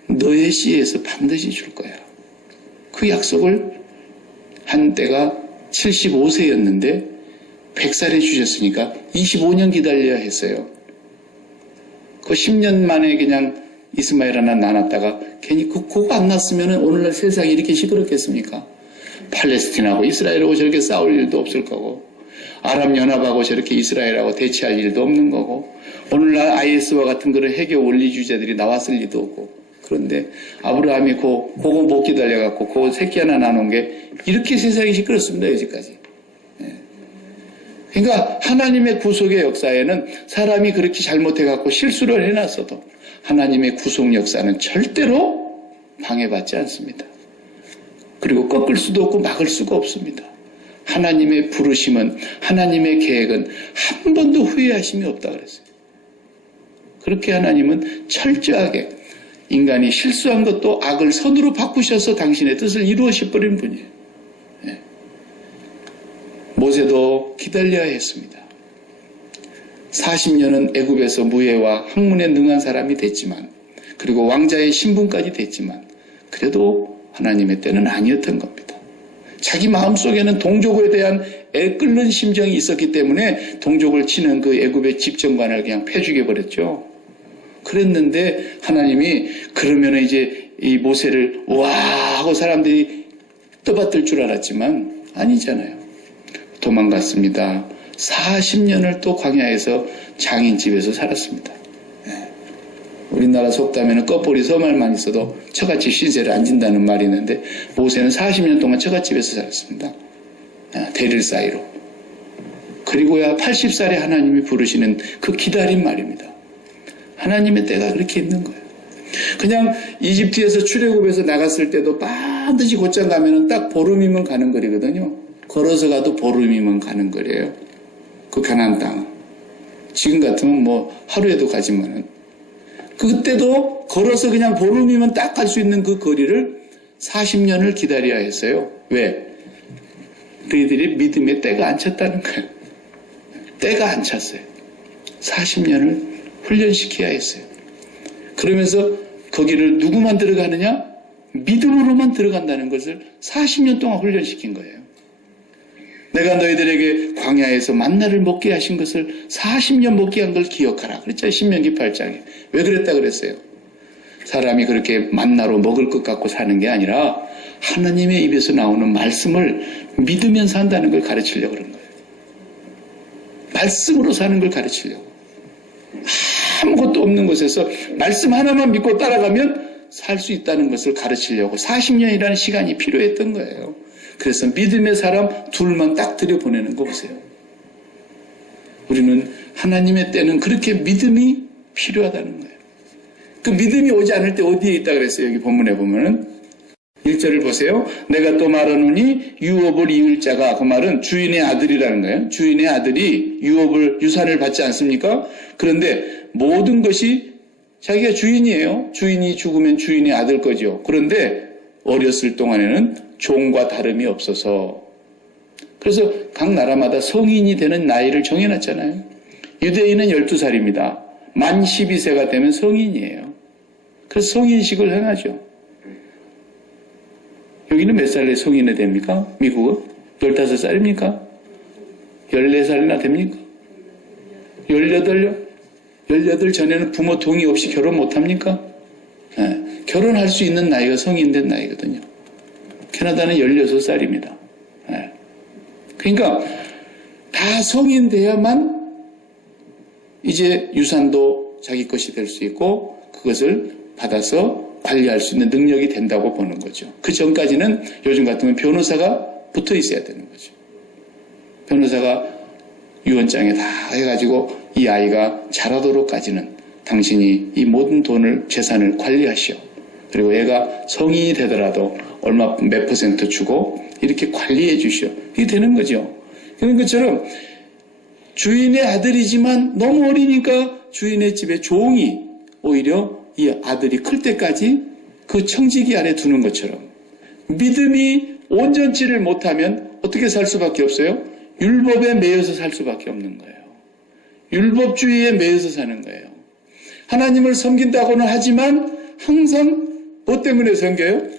너의 씨에서 반드시 줄 거야. 그 약속을 한 때가 75세였는데 100살에 주셨으니까 25년 기다려야 했어요. 그 10년 만에 그냥 이스마엘 하나 낳았다가 괜히 그거 안 났으면 오늘날 세상이 이렇게 시끄럽겠습니까? 팔레스틴하고 이스라엘하고 저렇게 싸울 일도 없을 거고 아랍 연합하고 저렇게 이스라엘하고 대치할 일도 없는 거고 오늘날 IS와 같은 그런 해교 원리주의자들이 나왔을 일도 없고 그런데 아브라함이 그거 못 기다려갖고 그 새끼 하나 나눈 게 이렇게 세상이 시끄럽습니다. 여기까지. 그러니까 하나님의 구속의 역사에는 사람이 그렇게 잘못해갖고 실수를 해놨어도 하나님의 구속 역사는 절대로 방해받지 않습니다. 그리고 꺾을 수도 없고 막을 수가 없습니다. 하나님의 부르심은 하나님의 계획은 한 번도 후회하심이 없다 그랬어요. 그렇게 하나님은 철저하게 인간이 실수한 것도 악을 선으로 바꾸셔서 당신의 뜻을 이루어버린 분이에요. 예. 모세도 기다려야 했습니다. 40년은 애굽에서 무예와 학문에 능한 사람이 됐지만 그리고 왕자의 신분까지 됐지만 그래도 하나님의 때는 아니었던 겁니다. 자기 마음속에는 동족에 대한 애끓는 심정이 있었기 때문에 동족을 치는 그 애굽의 집정관을 그냥 패죽여 버렸죠. 그랬는데 하나님이 그러면 이제 이 모세를 와 하고 사람들이 떠받들 줄 알았지만 아니잖아요. 도망갔습니다. 40년을 또 광야에서 장인집에서 살았습니다. 우리나라 속담에는 껍보리 서말만 있어도 처갓집 신세를 안 진다는 말이 있는데 모세는 40년 동안 처갓집에서 살았습니다. 대릴 사이로. 그리고야 80살에 하나님이 부르시는 그 기다림 말입니다. 하나님의 때가 그렇게 있는 거예요. 그냥 이집트에서 출애굽에서 나갔을 때도 반드시 곧장 가면은 딱 보름이면 가는 거리거든요. 걸어서 가도 보름이면 가는 거리예요. 그 가나안 땅. 지금 같으면 뭐 하루에도 가지만은 그때도 걸어서 그냥 보름이면 딱 갈 수 있는 그 거리를 40년을 기다려야 했어요. 왜? 너희들이 믿음의 때가 안 찼다는 거예요. 때가 안 찼어요. 40년을 훈련시켜야 했어요. 그러면서 거기를 누구만 들어가느냐? 믿음으로만 들어간다는 것을 40년 동안 훈련시킨 거예요. 내가 너희들에게 광야에서 만나를 먹게 하신 것을 40년 먹게 한 걸 기억하라. 그랬죠. 신명기 8장에. 왜 그랬다 그랬어요? 사람이 그렇게 만나로 먹을 것 갖고 사는 게 아니라 하나님의 입에서 나오는 말씀을 믿으면 산다는 걸 가르치려고 그런 거예요. 말씀으로 사는 걸 가르치려고. 아무것도 없는 곳에서 말씀 하나만 믿고 따라가면 살 수 있다는 것을 가르치려고 40년이라는 시간이 필요했던 거예요. 그래서 믿음의 사람 둘만 딱 들여보내는 거 보세요. 우리는 하나님의 때는 그렇게 믿음이 필요하다는 거예요. 그 믿음이 오지 않을 때 어디에 있다 그랬어요? 여기 본문에 보면은 1절을 보세요. 내가 또 말하노니 유업을 이을 자가, 그 말은 주인의 아들이라는 거예요. 주인의 아들이 유산을 받지 않습니까? 그런데 모든 것이 자기가 주인이에요. 주인이 죽으면 주인의 아들 거죠. 그런데 어렸을 동안에는 종과 다름이 없어서 그래서 각 나라마다 성인이 되는 나이를 정해놨잖아요. 유대인은 12살입니다. 만 12세가 되면 성인이에요. 그래서 성인식을 행하죠. 여기는 몇 살에 성인이 됩니까? 미국은? 15살입니까? 14살이나 됩니까? 18요? 18 전에는 부모 동의 없이 결혼 못합니까? 네. 결혼할 수 있는 나이가 성인 된 나이거든요. 캐나다는 16살입니다. 네. 그러니까 다 성인 돼야만 이제 유산도 자기 것이 될 수 있고 그것을 받아서 관리할 수 있는 능력이 된다고 보는 거죠. 그 전까지는 요즘 같으면 변호사가 붙어 있어야 되는 거죠. 변호사가 유언장에 다 해가지고 이 아이가 자라도록까지는 당신이 이 모든 돈을 재산을 관리하시오. 그리고 얘가 성인이 되더라도 얼마 몇 % 주고 이렇게 관리해 주시오. 이게 되는 거죠. 그런 것처럼 주인의 아들이지만 너무 어리니까 주인의 집에 종이 오히려 이 아들이 클 때까지 그 청지기 안에 두는 것처럼 믿음이 온전치를 못하면 어떻게 살 수밖에 없어요? 율법에 매여서 살 수밖에 없는 거예요. 율법주의에 매여서 사는 거예요. 하나님을 섬긴다고는 하지만 항상 뭐 때문에 섬겨요?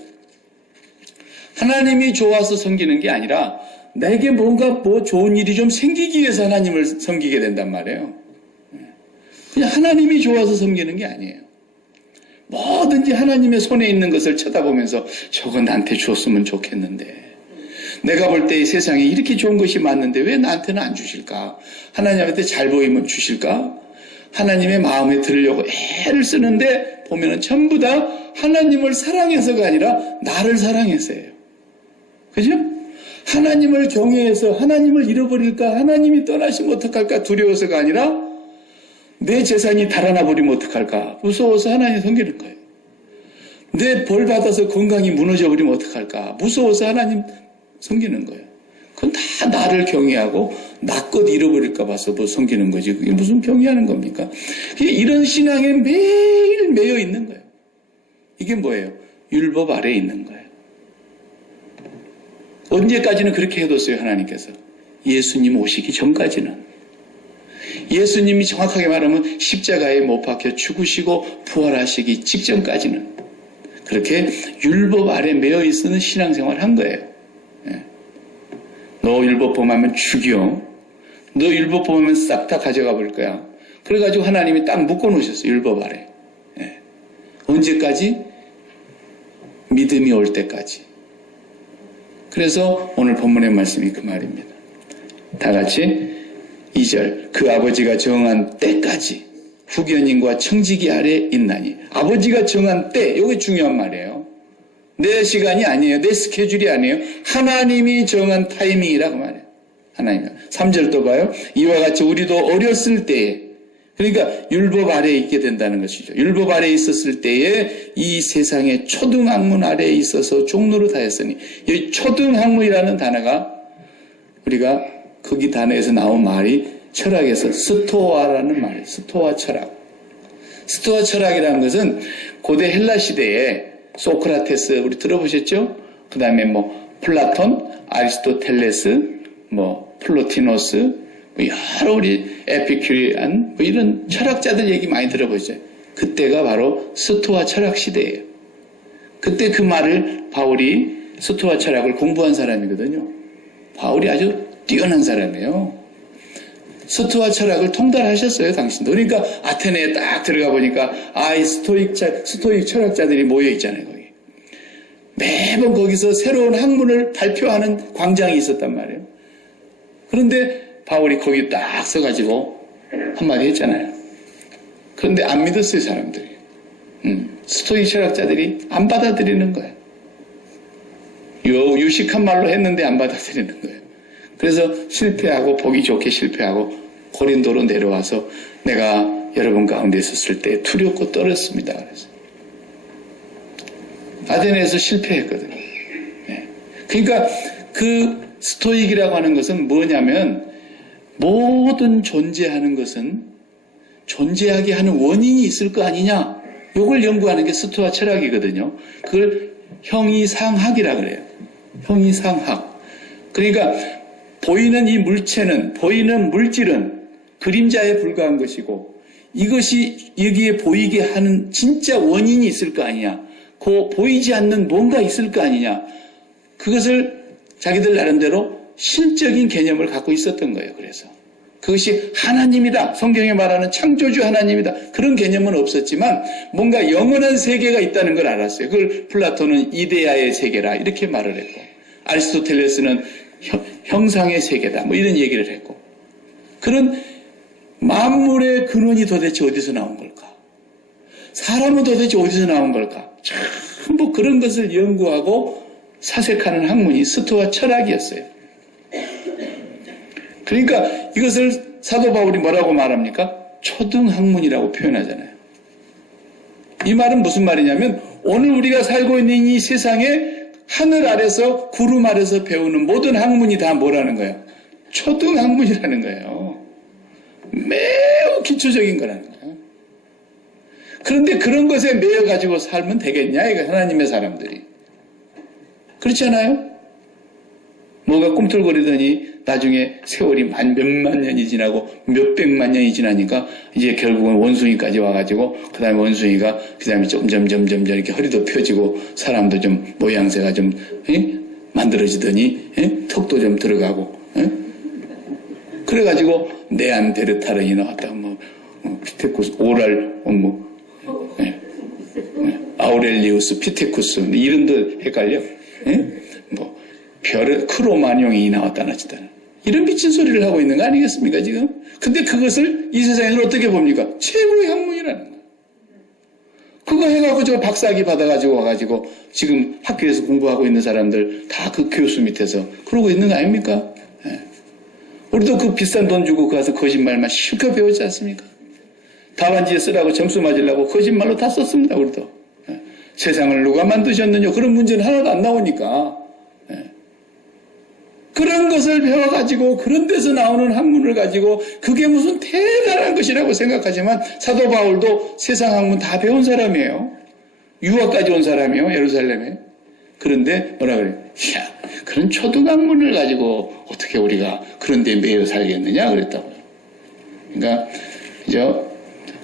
하나님이 좋아서 섬기는 게 아니라 내게 뭔가 뭐 좋은 일이 좀 생기기 위해서 하나님을 섬기게 된단 말이에요. 그냥 하나님이 좋아서 섬기는 게 아니에요. 뭐든지 하나님의 손에 있는 것을 쳐다보면서 저거 나한테 줬으면 좋겠는데, 내가 볼 때 이 세상에 이렇게 좋은 것이 많은데 왜 나한테는 안 주실까? 하나님한테 잘 보이면 주실까? 하나님의 마음에 들으려고 애를 쓰는데 보면은 전부 다 하나님을 사랑해서가 아니라 나를 사랑해서예요. 그죠? 하나님을 경외해서 하나님을 잃어버릴까? 하나님이 떠나시면 어떡할까? 두려워서가 아니라 내 재산이 달아나 버리면 어떡할까? 무서워서 하나님 섬기는 거예요. 내 벌 받아서 건강이 무너져 버리면 어떡할까? 무서워서 하나님 섬기는 거예요. 그건 다 나를 경외하고 나 것 잃어버릴까 봐서 뭐 섬기는 거지. 그게 무슨 경외하는 겁니까? 이런 신앙에 매일 매여 있는 거예요. 이게 뭐예요? 율법 아래에 있는 거예요. 언제까지는 그렇게 해뒀어요, 하나님께서? 예수님 오시기 전까지는. 예수님이 정확하게 말하면 십자가에 못 박혀 죽으시고 부활하시기 직전까지는 그렇게 율법 아래 매여 있는 신앙생활을 한 거예요. 너 율법 범하면 죽여. 너 율법 범하면 싹 다 가져가 볼 거야. 그래가지고 하나님이 딱 묶어놓으셨어요. 율법 아래. 언제까지? 믿음이 올 때까지. 그래서 오늘 본문의 말씀이 그 말입니다. 다 같이 2절. 그 아버지가 정한 때까지 후견인과 청지기 아래 있나니. 아버지가 정한 때, 이게 중요한 말이에요. 내 시간이 아니에요. 내 스케줄이 아니에요. 하나님이 정한 타이밍이라고 말해요. 하나님. 3절 또 봐요. 이와 같이 우리도 어렸을 때에, 그러니까 율법 아래에 있게 된다는 것이죠. 율법 아래에 있었을 때에 이 세상의 초등학문 아래에 있어서 종로로 다했으니, 이 초등학문이라는 단어가 우리가 거기 단어에서 나온 말이 철학에서 스토아라는 말이에요. 스토아 철학. 스토아 철학이라는 것은 고대 헬라 시대에 소크라테스 우리 들어보셨죠? 그 다음에 뭐 플라톤, 아리스토텔레스, 뭐 플로티노스, 뭐 여러 우리 에피큐리안 뭐 이런 철학자들 얘기 많이 들어보죠. 그때가 바로 스토아 철학 시대예요. 그때 그 말을 바울이 스토아 철학을 공부한 사람이거든요. 바울이 아주 뛰어난 사람이에요. 스토아 철학을 통달하셨어요, 당신도. 그러니까 아테네에 딱 들어가 보니까 스토익 철학자들이 모여 있잖아요, 거기. 매번 거기서 새로운 학문을 발표하는 광장이 있었단 말이에요. 그런데 바울이 거기 딱 서가지고 한마디 했잖아요. 그런데 안 믿었어요, 사람들이. 스토익 철학자들이 안 받아들이는 거예요. 유식한 말로 했는데 안 받아들이는 거예요. 그래서 실패하고 보기 좋게 실패하고 고린도로 내려와서 내가 여러분 가운데 있었을 때 두렵고 떨었습니다. 그래서 아테네에서 실패했거든요. 그러니까 그 스토익이라고 하는 것은 뭐냐면 모든 존재하는 것은 존재하게 하는 원인이 있을 거 아니냐. 이걸 연구하는 게 스토아 철학이거든요. 그걸 형이상학이라 그래요. 형이상학. 그러니까 보이는 이 물체는, 보이는 물질은 그림자에 불과한 것이고 이것이 여기에 보이게 하는 진짜 원인이 있을 거 아니냐. 그 보이지 않는 뭔가 있을 거 아니냐. 그것을 자기들 나름대로 신적인 개념을 갖고 있었던 거예요. 그래서 그것이 하나님이다. 성경에 말하는 창조주 하나님이다. 그런 개념은 없었지만 뭔가 영원한 세계가 있다는 걸 알았어요. 그걸 플라톤은 이데아의 세계라 이렇게 말을 했고 아리스토텔레스는 형상의 세계다. 뭐 이런 얘기를 했고 그런 만물의 근원이 도대체 어디서 나온 걸까? 사람은 도대체 어디서 나온 걸까? 전부 그런 것을 연구하고 사색하는 학문이 스토아 철학이었어요. 그러니까 이것을 사도 바울이 뭐라고 말합니까? 초등학문이라고 표현하잖아요. 이 말은 무슨 말이냐면 오늘 우리가 살고 있는 이 세상에 하늘 아래서 구름 아래서 배우는 모든 학문이 다 뭐라는 거예요? 초등학문이라는 거예요. 매우 기초적인 거라는 거예요. 그런데 그런 것에 매여가지고 살면 되겠냐? 이거 하나님의 사람들이. 그렇지 않아요? 뭐가 꿈틀거리더니 나중에 세월이 몇만 년이 지나고 몇백만 년이 지나니까 이제 결국은 원숭이까지 와가지고 그 다음에 원숭이가 그 다음에 점점 이렇게 허리도 펴지고 사람도 좀 모양새가 좀 만들어지더니 턱도 좀 들어가고 그래가지고 네안데르탈인이 나왔다. 피테쿠스 아우렐리우스 피테쿠스 이름도 헷갈려. 크로마뇽이 나왔다나 치다. 이런 미친 소리를 하고 있는 거 아니겠습니까 지금? 근데 그것을 이 세상에서 어떻게 봅니까? 최고의 학문이라는 거야. 그거 해가지고 저 박사학위 받아가지고 와가지고 지금 학교에서 공부하고 있는 사람들 다 그 교수 밑에서 그러고 있는 거 아닙니까? 우리도 그 비싼 돈 주고 가서 거짓말만 실컷 배우지 않습니까? 답안지에 쓰라고 점수 맞으려고 거짓말로 다 썼습니다. 우리도. 세상을 누가 만드셨느냐 그런 문제는 하나도 안 나오니까. 그런 것을 배워가지고 그런 데서 나오는 학문을 가지고 그게 무슨 대단한 것이라고 생각하지만 사도 바울도 세상 학문 다 배운 사람이에요. 유학까지 온 사람이에요. 예루살렘에. 그런데 뭐라 그래요? 야, 그런 초등학문을 가지고 어떻게 우리가 그런 데 매여 살겠느냐 그랬다고요. 그러니까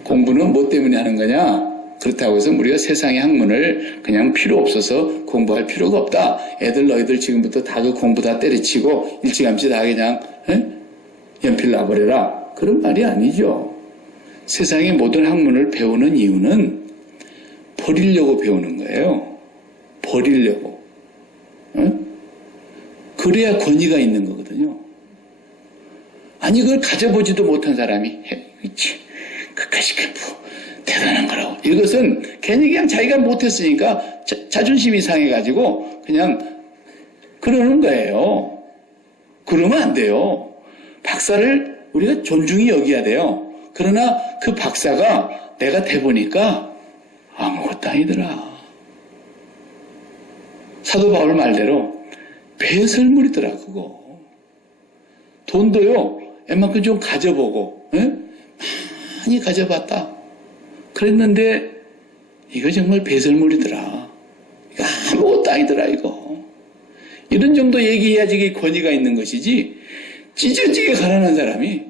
공부는 뭐 때문에 하는 거냐? 그렇다고 해서 우리가 세상의 학문을 그냥 필요 없어서 공부할 필요가 없다. 애들 너희들 지금부터 다 그 공부 다 때려치고 일찌감치 다 그냥 연필 놔버려라. 그런 말이 아니죠. 세상의 모든 학문을 배우는 이유는 버리려고 배우는 거예요. 버리려고. 그래야 권위가 있는 거거든요. 아니 그걸 가져보지도 못한 사람이 그까짓 게 대단한 거라고. 이것은 괜히 그냥 자기가 못했으니까 자존심이 상해가지고 그냥 그러는 거예요. 그러면 안 돼요. 박사를 우리가 존중히 여겨야 돼요. 그러나 그 박사가 내가 돼보니까 아무것도 아니더라. 사도 바울 말대로 배설물이더라 그거. 돈도요 웬만큼 좀 가져보고 많이 가져봤다. 그랬는데 이거 정말 배설물이더라. 이거 아무것도 아니더라 이거. 이런 정도 얘기해야지 이게 권위가 있는 것이지 찢어지게 가난한 사람이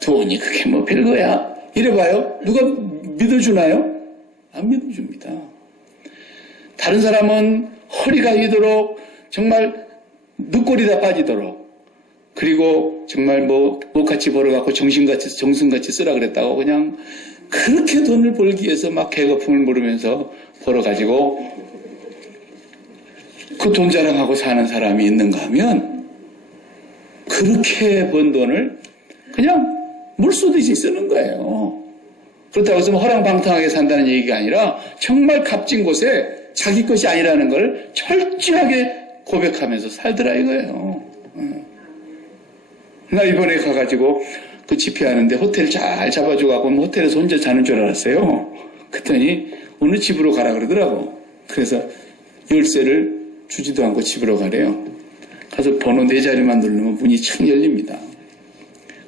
돈이 그게 뭐 별거야 이래봐요. 누가 믿어주나요? 안 믿어줍니다. 다른 사람은 허리가 휘도록 정말 늑골이 다 빠지도록 그리고 정말 똑같이 벌어갖고 정승같이 쓰라 그랬다고 그냥 그렇게 돈을 벌기 위해서 막 개거품을 물으면서 벌어가지고 그 돈 자랑하고 사는 사람이 있는가 하면 그렇게 번 돈을 그냥 물 쏘듯이 쓰는 거예요. 그렇다고 해서 허랑방탕하게 산다는 얘기가 아니라 정말 값진 곳에 자기 것이 아니라는 걸 철저하게 고백하면서 살더라 이거예요. 나 이번에 가가지고 그 집회하는데 호텔 잘 잡아줘갖고 호텔에서 혼자 자는 줄 알았어요. 그랬더니 어느 집으로 가라 그러더라고. 그래서 열쇠를 주지도 않고 집으로 가래요. 가서 번호 4자리만 누르면 문이 착 열립니다.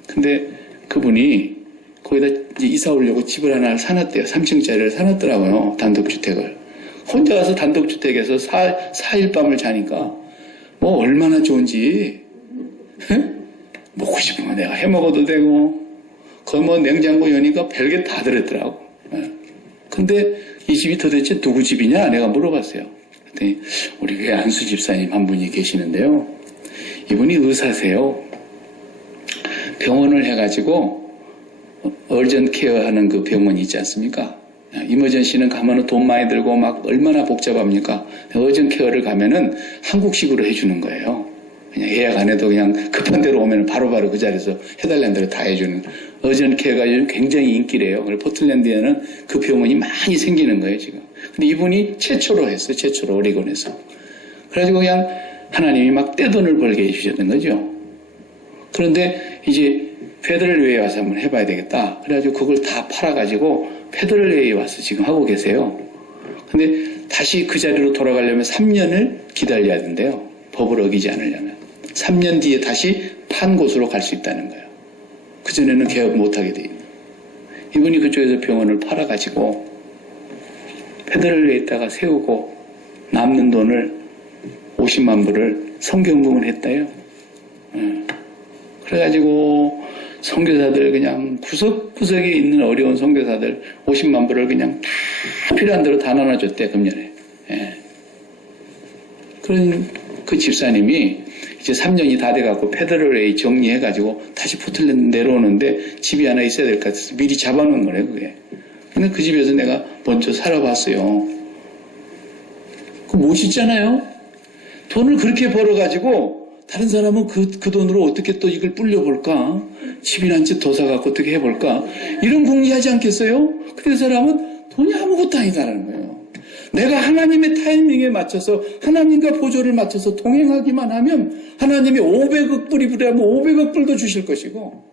근데 그분이 거기다 이제 이사 오려고 집을 하나 사놨대요. 3층짜리를 사놨더라고요. 단독주택을. 혼자 가서 단독주택에서 4일 밤을 자니까 뭐 얼마나 좋은지 먹고 싶으면 내가 해먹어도 되고 거기 뭐 냉장고 여니까 별게 다 들었더라고. 근데 이 집이 도대체 누구 집이냐 내가 물어봤어요. 그랬더니 우리 교회 안수 집사님 한 분이 계시는데요. 이분이 의사세요. 병원을 해가지고 얼전 케어 하는 그 병원이 있지 않습니까? 이머전시는 가면은 돈 많이 들고 막 얼마나 복잡합니까? 얼전 케어를 가면은 한국식으로 해주는 거예요. 그냥 예약 안 해도 그냥 급한 대로 오면 바로바로 그 자리에서 해달라는 대로 다 해주는 어전 케어가 요즘 굉장히 인기래요. 그래서 포틀랜드에는 그 병원이 많이 생기는 거예요, 지금. 근데 이분이 최초로 했어요, 최초로 오리곤에서. 그래가지고 그냥 하나님이 막 떼돈을 벌게 해주셨던 거죠. 그런데 이제 페더럴웨이에 와서 한번 해봐야 되겠다. 그래가지고 그걸 다 팔아가지고 페더럴웨이에 와서 지금 하고 계세요. 근데 다시 그 자리로 돌아가려면 3년을 기다려야 된대요. 법을 어기지 않으려면. 3년 뒤에 다시 판 곳으로 갈 수 있다는 거예요. 그전에는 개업 못하게 돼 있는. 이분이 그쪽에서 병원을 팔아가지고 페더럴웨이에다가 세우고 남는 돈을 50만 불을 성경공을 했다요. 그래가지고 선교사들 그냥 구석구석에 있는 어려운 선교사들 50만 불을 그냥 다 필요한 대로 다 나눠줬대, 금년에. 그런 그 집사님이 이제 3년이 다 돼갖고 페더럴웨이 정리해가지고 다시 포틀랜드 내려오는데 집이 하나 있어야 될 것 같아서 미리 잡아놓은 거래, 그게. 근데 그 집에서 내가 먼저 살아봤어요. 그 멋있잖아요? 돈을 그렇게 벌어가지고 다른 사람은 그 돈으로 어떻게 또 이걸 불려볼까? 집이나 한 채 더 사갖고 어떻게 해볼까? 이런 궁리하지 않겠어요? 근데 그 사람은 돈이 아무것도 아니다라는 거예요. 내가 하나님의 타이밍에 맞춰서 하나님과 보조를 맞춰서 동행하기만 하면 하나님이 500억 불이 필요하면 500억 불도 주실 것이고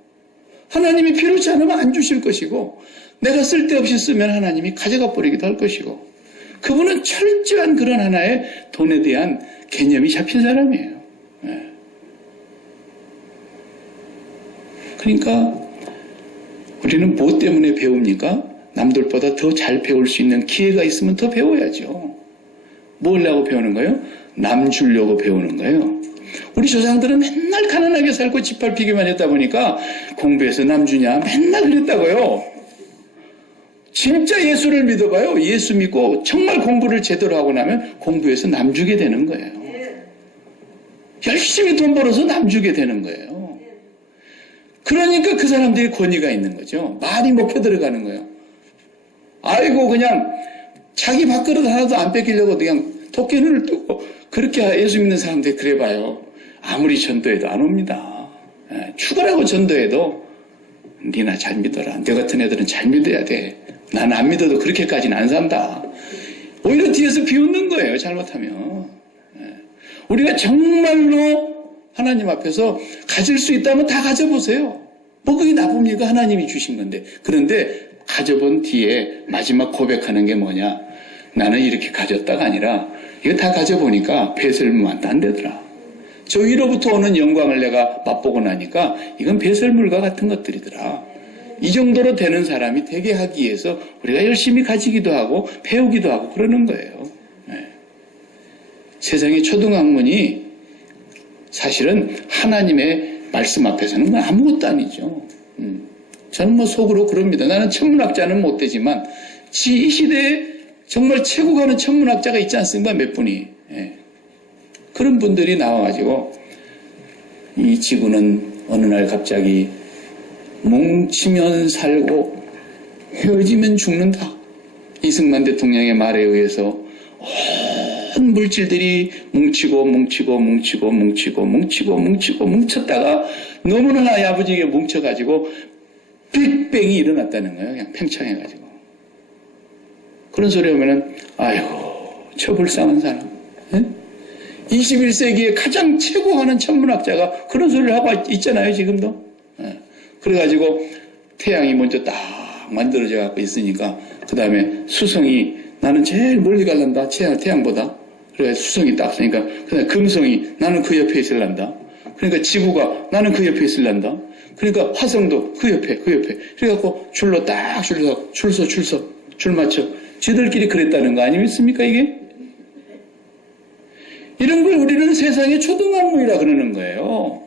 하나님이 필요치 않으면 안 주실 것이고 내가 쓸데없이 쓰면 하나님이 가져가 버리기도 할 것이고 그분은 철저한 그런 하나의 돈에 대한 개념이 잡힌 사람이에요. 그러니까 우리는 뭐 때문에 배웁니까? 남들보다 더 잘 배울 수 있는 기회가 있으면 더 배워야죠. 뭘 하려고 배우는 거예요? 남 주려고 배우는 거예요. 우리 조상들은 맨날 가난하게 살고 집 밟히기만 했다 보니까 공부해서 남 주냐 맨날 그랬다고요. 진짜 예수를 믿어봐요. 예수 믿고 정말 공부를 제대로 하고 나면 공부해서 남 주게 되는 거예요. 열심히 돈 벌어서 남 주게 되는 거예요. 그러니까 그 사람들이 권위가 있는 거죠. 말이 먹혀 들어가는 거예요. 아이고 그냥 자기 밥그릇 하나도 안 뺏기려고 그냥 토끼눈을 뜨고 그렇게 예수 믿는 사람들이 그래봐요. 아무리 전도해도 안 옵니다. 죽으라고 전도해도 니나 잘 믿어라. 너 같은 애들은 잘 믿어야 돼. 난 안 믿어도 그렇게까지는 안 산다. 오히려 뒤에서 비웃는 거예요. 잘못하면. 우리가 정말로 하나님 앞에서 가질 수 있다면 다 가져보세요. 뭐 그게 나쁩니까? 하나님이 주신 건데. 그런데 가져본 뒤에 마지막 고백하는 게 뭐냐? 나는 이렇게 가졌다가 아니라 이거 다 가져보니까 배설물만 안 되더라. 저 위로부터 오는 영광을 내가 맛보고 나니까 이건 배설물과 같은 것들이더라. 이 정도로 되는 사람이 되게 하기 위해서 우리가 열심히 가지기도 하고 배우기도 하고 그러는 거예요. 세상의 초등학문이 사실은 하나님의 말씀 앞에서는 아무것도 아니죠. 저는 뭐 속으로 그럽니다. 나는 천문학자는 못 되지만 이 시대에 정말 최고 가는 천문학자가 있지 않습니까? 몇 분이. 그런 분들이 나와가지고 이 지구는 어느 날 갑자기 뭉치면 살고 헤어지면 죽는다. 이승만 대통령의 말에 의해서 온 물질들이 뭉쳤다가 너무나 야부지게 뭉쳐가지고 빅뱅이 일어났다는 거예요. 그냥 팽창해가지고. 그런 소리 하면은 아이고 저 불쌍한 사람. 21세기에 가장 최고하는 천문학자가 그런 소리를 하고 있잖아요. 지금도. 그래가지고 태양이 먼저 딱 만들어져 갖고 있으니까 그 다음에 수성이 나는 제일 멀리 갈란다. 태양보다. 그래서 수성이 딱 쓰니까 그 다음에 금성이 나는 그 옆에 있을란다. 그러니까 지구가 나는 그 옆에 있을란다. 그러니까 화성도 그 옆에. 그래갖고 줄로 딱 줄 맞춰. 지들끼리 그랬다는 거 아니겠습니까, 이게? 이런 걸 우리는 세상의 초등학문이라 그러는 거예요.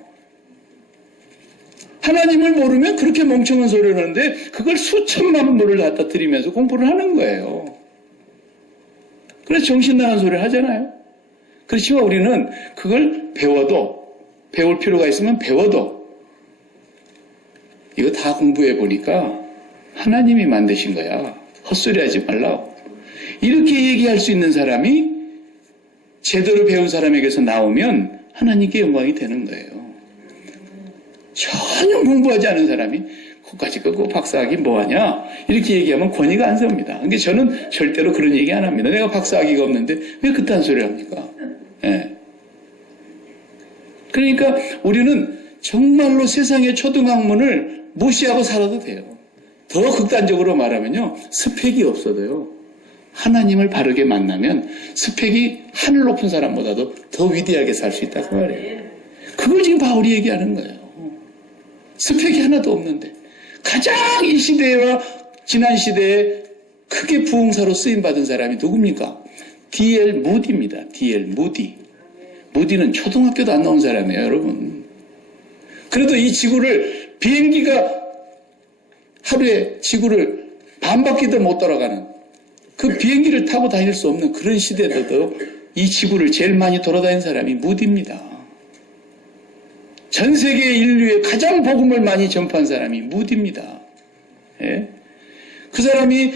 하나님을 모르면 그렇게 멍청한 소리를 하는데 그걸 수천만 불을 갖다 드리면서 공부를 하는 거예요. 그래서 정신 나간 소리를 하잖아요. 그렇지만 우리는 그걸 배울 필요가 있으면 배워도 이거 다 공부해 보니까 하나님이 만드신 거야. 헛소리 하지 말라고. 이렇게 얘기할 수 있는 사람이 제대로 배운 사람에게서 나오면 하나님께 영광이 되는 거예요. 전혀 공부하지 않은 사람이 그까지 끄고 박사학위 뭐하냐 이렇게 얘기하면 권위가 안 섭니다. 근데 저는 절대로 그런 얘기 안 합니다. 내가 박사학위가 없는데 왜 그딴 소리를 합니까? 그러니까 우리는 정말로 세상의 초등학문을 무시하고 살아도 돼요. 더 극단적으로 말하면요. 스펙이 없어도요. 하나님을 바르게 만나면 스펙이 하늘 높은 사람보다도 더 위대하게 살 수 있다고 말해요. 그걸 지금 바울이 얘기하는 거예요. 스펙이 하나도 없는데 가장 이 시대와 지난 시대에 크게 부흥사로 쓰임받은 사람이 누굽니까? D.L. 무디입니다. D.L. 무디. 무디는 초등학교도 안 나온 사람이에요, 여러분. 그래도 이 지구를 비행기가 하루에 지구를 반 바퀴도 못 돌아가는 그 비행기를 타고 다닐 수 없는 그런 시대에도 이 지구를 제일 많이 돌아다닌 사람이 무디입니다. 전 세계 인류에 가장 복음을 많이 전파한 사람이 무디입니다. 예? 그 사람이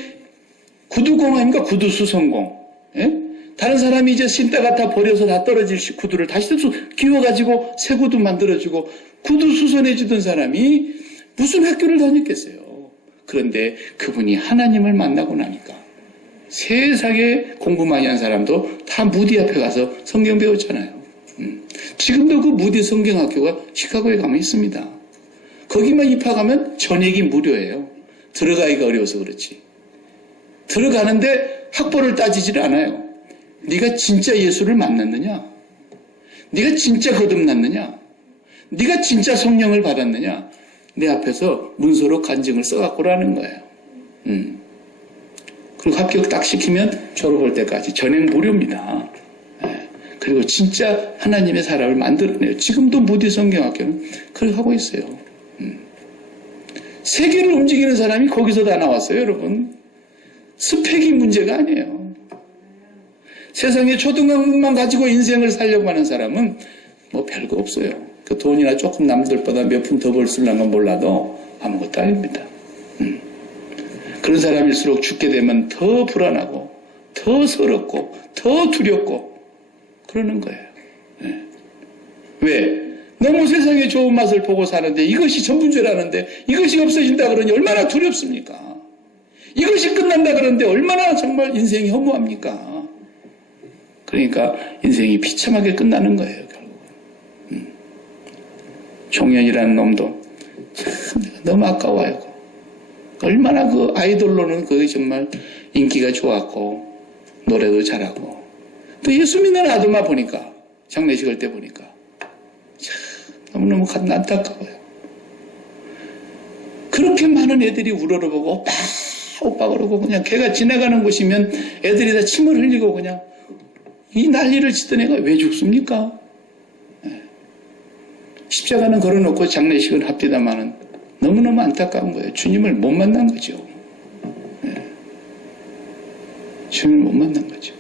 구두공아입니까? 구두수성공. 예? 다른 사람이 이제 신다가 다 버려서 다 떨어질 구두를 다시 또 끼워가지고 새 구두 만들어주고 구두 수선해주던 사람이 무슨 학교를 다녔겠어요. 그런데 그분이 하나님을 만나고 나니까 세상에 공부 많이 한 사람도 다 무디 앞에 가서 성경 배웠잖아요. 지금도 그 무디 성경학교가 시카고에 가면 있습니다. 거기만 입학하면 전액이 무료예요. 들어가기가 어려워서 그렇지. 들어가는데 학벌을 따지질 않아요. 네가 진짜 예수를 만났느냐? 네가 진짜 거듭났느냐? 네가 진짜 성령을 받았느냐? 내 앞에서 문서로 간증을 써갖고라는 거예요. 그리고 합격 딱 시키면 졸업할 때까지 전액 무료입니다. 그리고 진짜 하나님의 사람을 만들어내요. 지금도 무디 성경학교는 그렇게 하고 있어요. 세계를 움직이는 사람이 거기서 다 나왔어요, 여러분. 스펙이 문제가 아니에요. 세상에 초등학문만 가지고 인생을 살려고 하는 사람은 뭐 별거 없어요. 그 돈이나 조금 남들보다 몇 푼 더 벌 수 있는 건 몰라도 아무것도 아닙니다. 그런 사람일수록 죽게 되면 더 불안하고 더 서럽고 더 두렵고 그러는 거예요. 네. 왜? 너무 세상의 좋은 맛을 보고 사는데 이것이 전부인 줄 아는데 이것이 없어진다 그러니 얼마나 두렵습니까? 이것이 끝난다 그러는데 얼마나 정말 인생이 허무합니까? 그러니까 인생이 비참하게 끝나는 거예요, 결국은. 종현이라는 놈도 참 너무 아까워요. 얼마나 그 아이돌로는 그게 정말 인기가 좋았고 노래도 잘하고 또 예수 믿는 아들만 보니까 장례식 할 때 보니까 참 너무너무 안타까워요. 그렇게 많은 애들이 우러러보고 오빠 오빠 그러고 그냥 걔가 지나가는 곳이면 애들이 다 침을 흘리고 그냥 이 난리를 치던 애가 왜 죽습니까? 십자가는 걸어놓고 장례식은 합디다마는 너무너무 안타까운 거예요. 주님을 못 만난 거죠. 주님을 못 만난 거죠.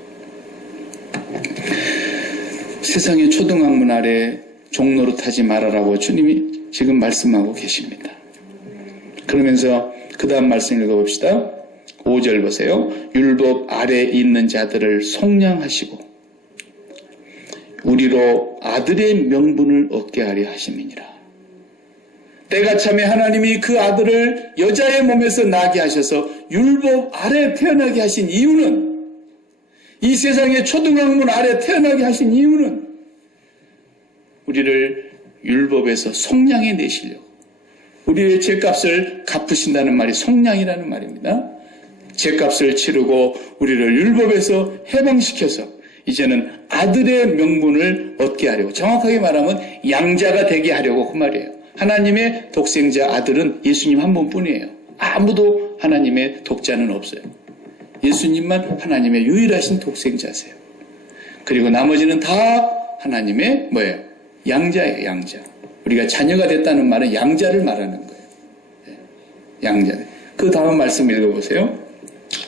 세상의 초등학문 아래 종로로 타지 말아라고 주님이 지금 말씀하고 계십니다. 그러면서 그 다음 말씀 읽어봅시다. 5절 보세요. 율법 아래 있는 자들을 속량하시고 우리로 아들의 명분을 얻게 하려 하심이니라. 때가 참에 하나님이 그 아들을 여자의 몸에서 나게 하셔서 율법 아래 태어나게 하신 이유는 이 세상의 초등학문 아래 태어나게 하신 이유는 우리를 율법에서 속량해 내시려고 우리의 죄값을 갚으신다는 말이 속량이라는 말입니다. 죄값을 치르고 우리를 율법에서 해방시켜서 이제는 아들의 명분을 얻게 하려고 정확하게 말하면 양자가 되게 하려고 그 말이에요. 하나님의 독생자 아들은 예수님 한 분뿐이에요. 아무도 하나님의 독자는 없어요. 예수님만 하나님의 유일하신 독생자세요. 그리고 나머지는 다 하나님의 뭐예요? 양자예요. 양자. 우리가 자녀가 됐다는 말은 양자를 말하는 거예요. 양자. 그 다음 말씀 읽어보세요.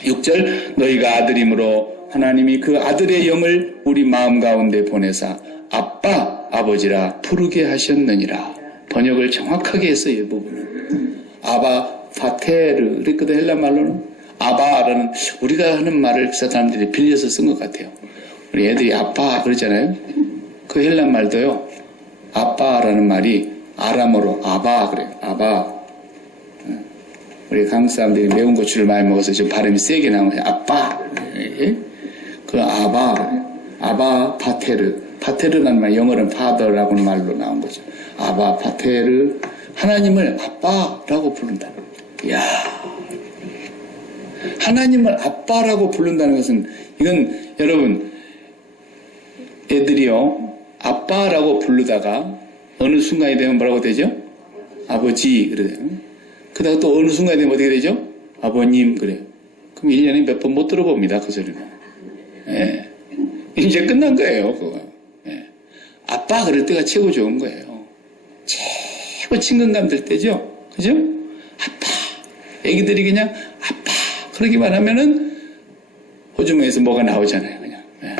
6절 너희가 아들이므로 하나님이 그 아들의 영을 우리 마음 가운데 보내사 아빠 아버지라 부르게 하셨느니라. 번역을 정확하게 했어요. 이 부분은. 아바 파테르 그랬거든. 헬라 말로는 아바라는 우리가 하는 말을 그 사람들이 빌려서 쓴 것 같아요. 우리 애들이 아빠 그러잖아요. 그 헬라 말도요. 아빠라는 말이 아람어로 아바 그래요. 아바. 우리 한국 사람들이 매운 고추를 많이 먹어서 좀 발음이 세게 나오면 아빠. 그 아바. 아바 파테르. 파테르라는 말 영어로는 father라고 말로 나온 거죠. 아바 파테르. 하나님을 아빠라고 부른다. 이야. 하나님을 아빠라고 부른다는 것은 이건 여러분 애들이요. 아빠라고 부르다가 어느 순간이 되면 뭐라고 되죠? 아버지 그래요. 그러다가 또 어느 순간이 되면 어떻게 되죠? 아버님 그래요. 그럼 1년에 몇 번 못 들어봅니다. 그 소리는. 예. 이제 끝난 거예요. 그거. 예. 아빠 그럴 때가 최고 좋은 거예요. 최고 친근감 들 때죠. 그죠? 아빠. 애기들이 그냥 아빠 그러기만 하면은 호주머니에서 뭐가 나오잖아요. 그냥. 예.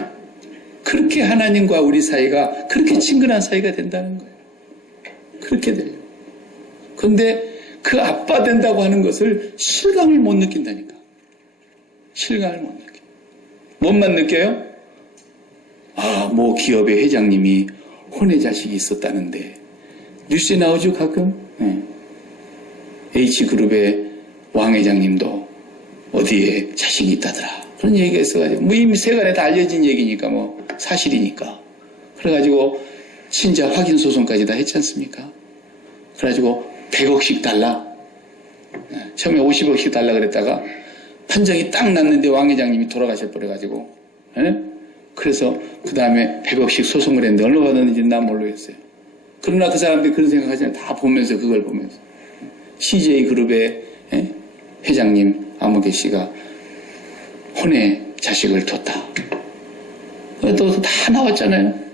그렇게 하나님과 우리 사이가 그렇게 친근한 사이가 된다는 거예요. 그렇게 돼요. 그런데 그 아빠 된다고 하는 것을 실감을 못 느낀다니까. 실감을 못 느껴. 뭔만 느껴요? 아, 뭐 기업의 회장님이 혼외 자식이 있었다는데 뉴스에 나오죠 가끔. 네. H그룹의 왕 회장님도 어디에 자식이 있다더라 그런 얘기가 있어가지고 뭐 이미 세간에 다 알려진 얘기니까 뭐 사실이니까 그래가지고 친자 확인 소송까지 다 했지 않습니까? 그래가지고 100억씩 달라. 처음에 50억씩 달라 그랬다가 판정이 딱 났는데 왕 회장님이 돌아가셔 버려가지고 그래서 그 다음에 100억씩 소송을 했는데 얼마 받았는지는 난 모르겠어요. 그러나 그 사람들이 그런 생각하잖아요. 다 보면서 그걸 보면서 CJ그룹의 회장님 아무개 씨가 혼외 자식을 뒀다. 또 다 나왔잖아요.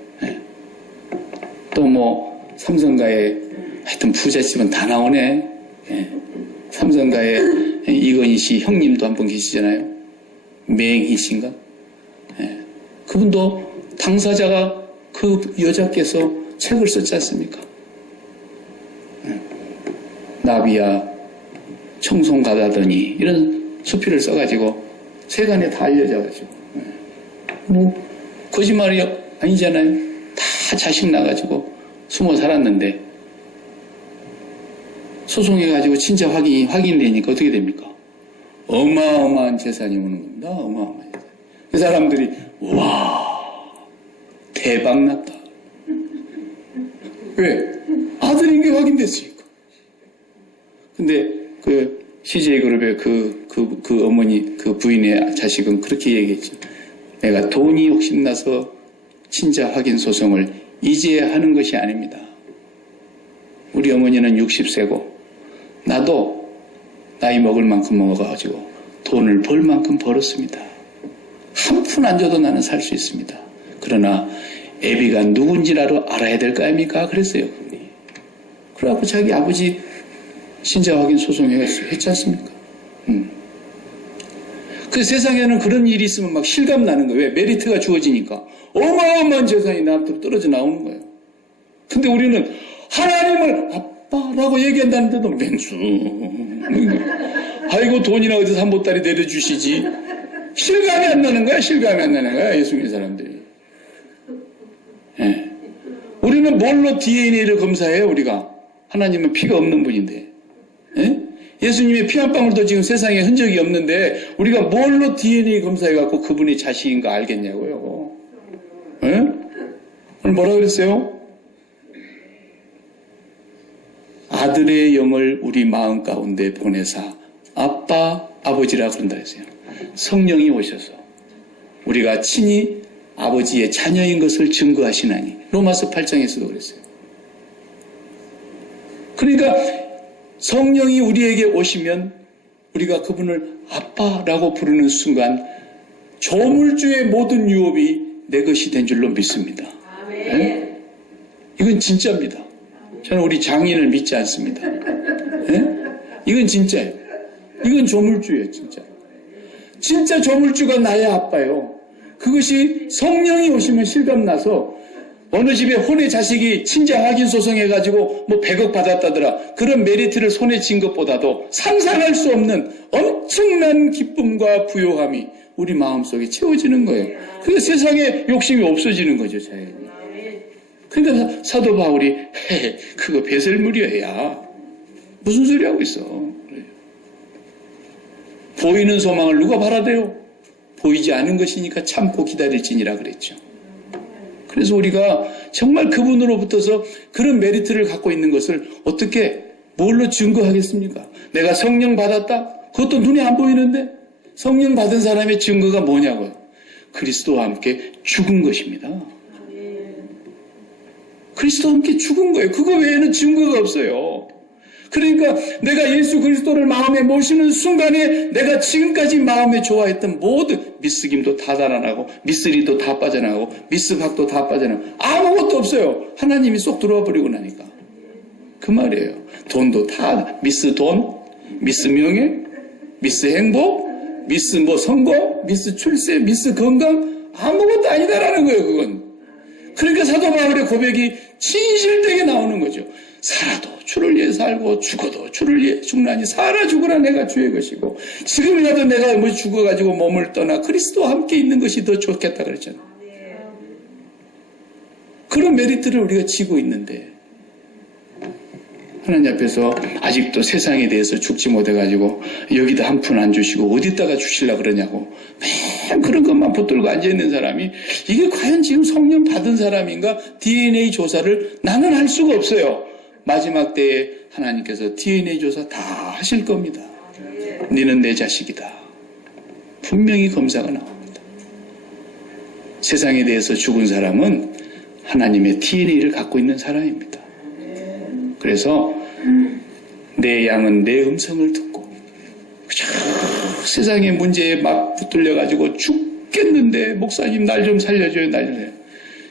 또 뭐 삼성가의 하여튼 부잣집은 다 나오네. 삼성가의 이건희 씨 형님도 한 분 계시잖아요. 맹희 씨인가? 그분도 당사자가 그 여자께서 책을 썼지 않습니까? 나비야 청송 가다더니 이런 수필을 써가지고 세간에 다 알려져가지고 뭐 거짓말이 아니잖아요. 다 자식 나가지고 숨어 살았는데 소송해가지고 진짜 확인되니까 어떻게 됩니까? 어마어마한 재산이 오는 겁니다. 어마어마한 재산. 그 사람들이 와 대박 났다. 왜? 아들인 게 확인됐으니까. 근데 그 CJ그룹의 그 어머니, 그 부인의 자식은 그렇게 얘기했죠. 내가 돈이 욕심나서 친자 확인 소송을 이제야 하는 것이 아닙니다. 우리 어머니는 60세고 나도 나이 먹을 만큼 먹어가지고 돈을 벌 만큼 벌었습니다. 한 푼 안 줘도 나는 살 수 있습니다. 그러나 애비가 누군지라도 알아야 될 거 아닙니까? 그랬어요. 그분이. 그래갖고 자기 아버지 신자 확인 소송했지 않습니까? 그 세상에는 그런 일이 있으면 막 실감 나는 거예요. 왜? 메리트가 주어지니까. 어마어마한 재산이 나한테 떨어져 나오는 거예요. 근데 우리는 하나님을 아빠라고 얘기한다는데도 맹수. 아이고 돈이나 어디서 한 보따리 내려주시지. 실감이 안 나는 거야. 실감이 안 나는 거야. 예수 믿는 사람들이. 예. 우리는 뭘로 DNA를 검사해요? 우리가. 하나님은 피가 없는 분인데. 예? 예수님의 피 한 방울도 지금 세상에 흔적이 없는데 우리가 뭘로 DNA 검사해갖고 그분이 자식인 거 알겠냐고요. 예? 오늘 뭐라 그랬어요? 아들의 영을 우리 마음 가운데 보내사 아빠, 아버지라 그런다 했어요. 성령이 오셔서 우리가 친히 아버지의 자녀인 것을 증거하시나니 로마서 8장에서도 그랬어요. 그러니까 성령이 우리에게 오시면 우리가 그분을 아빠라고 부르는 순간 조물주의 모든 유업이 내 것이 된 줄로 믿습니다. 네? 이건 진짜입니다. 저는 우리 장인을 믿지 않습니다. 네? 이건 진짜예요. 이건 조물주예요. 진짜 조물주가 나의 아빠예요. 그것이 성령이 오시면 실감나서 어느 집에 혼의 자식이 친자 확인 소송해가지고 뭐 100억 받았다더라. 그런 메리트를 손에 쥔 것보다도 상상할 수 없는 엄청난 기쁨과 부요함이 우리 마음속에 채워지는 거예요. 그러니까 세상에 욕심이 없어지는 거죠. 자연히. 그러니까 사도 바울이 그거 배설물이야. 무슨 소리 하고 있어. 그래요. 보이는 소망을 누가 바라대요? 보이지 않은 것이니까 참고 기다릴지니라 그랬죠. 그래서 우리가 정말 그분으로부터서 그런 메리트를 갖고 있는 것을 어떻게 뭘로 증거하겠습니까? 내가 성령 받았다? 그것도 눈에 안 보이는데 성령 받은 사람의 증거가 뭐냐고요? 그리스도와 함께 죽은 것입니다. 그리스도와 함께 죽은 거예요. 그거 외에는 증거가 없어요. 그러니까 내가 예수 그리스도를 마음에 모시는 순간에 내가 지금까지 마음에 좋아했던 모든 미스김도 다 달아나고 미스리도 다 빠져나가고 미스박도 다 빠져나가고 아무것도 없어요. 하나님이 쏙 들어와 버리고 나니까. 그 말이에요. 돈도 다 미스 돈, 미스 명예, 미스 행복, 미스 뭐 성공, 미스 출세, 미스 건강 아무것도 아니다라는 거예요. 그건. 그러니까 사도 바울의 고백이 진실되게 나오는 거죠. 살아도 주를 위해 살고 죽어도 주를 위해 죽나니 살아 죽으나 내가 주의 것이고 지금이라도 내가 뭐 죽어가지고 몸을 떠나 그리스도와 함께 있는 것이 더 좋겠다 그랬잖아요. 그런 메리트를 우리가 지고 있는데 하나님 앞에서 아직도 세상에 대해서 죽지 못해가지고 여기다 한 푼 안 주시고 어디다가 주시려고 그러냐고 맨 그런 것만 붙들고 앉아있는 사람이 이게 과연 지금 성령 받은 사람인가? DNA 조사를 나는 할 수가 없어요. 마지막 때에 하나님께서 DNA 조사 다 하실 겁니다. 너는 내 자식이다. 분명히 검사가 나옵니다. 세상에 대해서 죽은 사람은 하나님의 DNA를 갖고 있는 사람입니다. 그래서 내 양은 내 음성을 듣고 세상의 문제에 막 붙들려가지고 죽겠는데 목사님 날 좀 살려줘요. 날 좀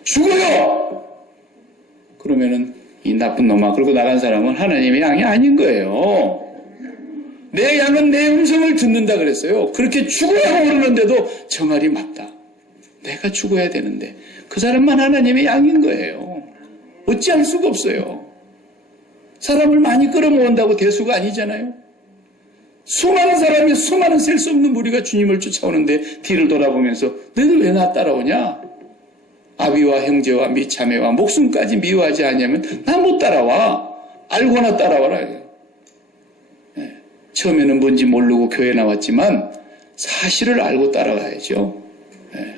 죽어요. 그러면은 이 나쁜 놈아 그러고 나간 사람은 하나님의 양이 아닌 거예요. 내 양은 내 음성을 듣는다 그랬어요. 그렇게 죽으라고 그러는데도 정말이 맞다. 내가 죽어야 되는데 그 사람만 하나님의 양인 거예요. 어찌할 수가 없어요. 사람을 많이 끌어모은다고 대수가 아니잖아요. 수많은 사람이 수많은 셀 수 없는 무리가 주님을 쫓아오는데 뒤를 돌아보면서 너희들 왜 나 따라오냐? 아비와 형제와 및 자매와 목숨까지 미워하지 않냐면 나 못 따라와. 알고나 따라와라. 네. 처음에는 뭔지 모르고 교회 나왔지만 사실을 알고 따라가야죠. 네.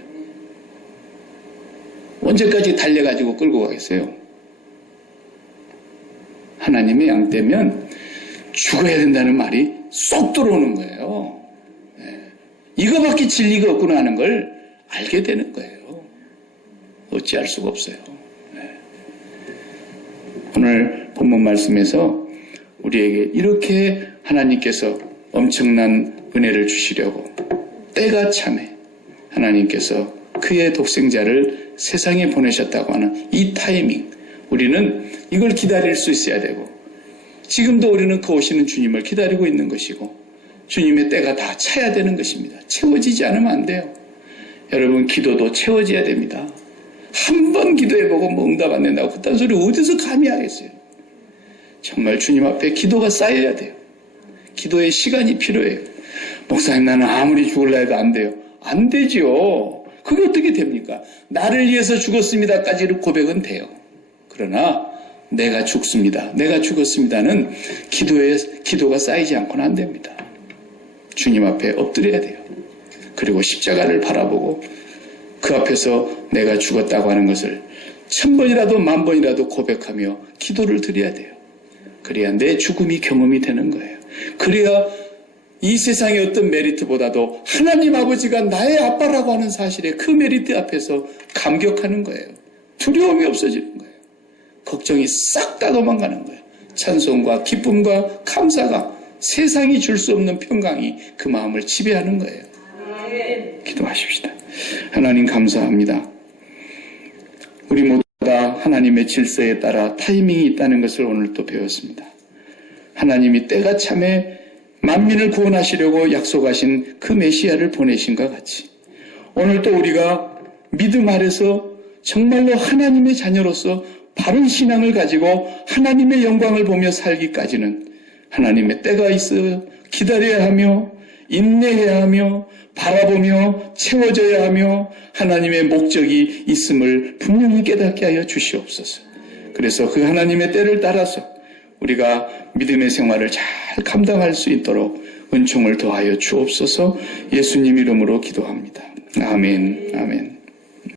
언제까지 달려가지고 끌고 가겠어요? 하나님의 양 되면 죽어야 된다는 말이 쏙 들어오는 거예요. 네. 이거밖에 진리가 없구나 하는 걸 알게 되는 거예요. 어찌할 수가 없어요. 네. 오늘 본문 말씀에서 우리에게 이렇게 하나님께서 엄청난 은혜를 주시려고 때가 참에 하나님께서 그의 독생자를 세상에 보내셨다고 하는 이 타이밍, 우리는 이걸 기다릴 수 있어야 되고 지금도 우리는 그 오시는 주님을 기다리고 있는 것이고 주님의 때가 다 차야 되는 것입니다. 채워지지 않으면 안 돼요. 여러분 기도도 채워져야 됩니다. 한 번 기도해보고 뭐 응답 안 된다고 그딴 소리 어디서 감히 하겠어요. 정말 주님 앞에 기도가 쌓여야 돼요. 기도의 시간이 필요해요. 목사님 나는 아무리 죽을라 해도 안 돼요. 안 되죠. 그게 어떻게 됩니까? 나를 위해서 죽었습니다까지는 고백은 돼요. 그러나 내가 죽습니다. 내가 죽었습니다는 기도가 쌓이지 않고는 안 됩니다. 주님 앞에 엎드려야 돼요. 그리고 십자가를 바라보고 그 앞에서 내가 죽었다고 하는 것을 1000번이라도 10,000번이라도 고백하며 기도를 드려야 돼요. 그래야 내 죽음이 경험이 되는 거예요. 그래야 이 세상의 어떤 메리트보다도 하나님 아버지가 나의 아빠라고 하는 사실에 그 메리트 앞에서 감격하는 거예요. 두려움이 없어지는 거예요. 걱정이 싹 다 도망가는 거예요. 찬송과 기쁨과 감사가 세상이 줄 수 없는 평강이 그 마음을 지배하는 거예요. 기도하십시다. 하나님 감사합니다. 우리 모두 다 하나님의 질서에 따라 타이밍이 있다는 것을 오늘 또 배웠습니다. 하나님이 때가 참에 만민을 구원하시려고 약속하신 그 메시아를 보내신 것 같이 오늘 또 우리가 믿음 아래서 정말로 하나님의 자녀로서 바른 신앙을 가지고 하나님의 영광을 보며 살기까지는 하나님의 때가 있어 기다려야 하며 인내해야 하며 바라보며 채워져야 하며 하나님의 목적이 있음을 분명히 깨닫게 하여 주시옵소서. 그래서 그 하나님의 때를 따라서 우리가 믿음의 생활을 잘 감당할 수 있도록 은총을 더하여 주옵소서. 예수님 이름으로 기도합니다. 아멘. 아멘.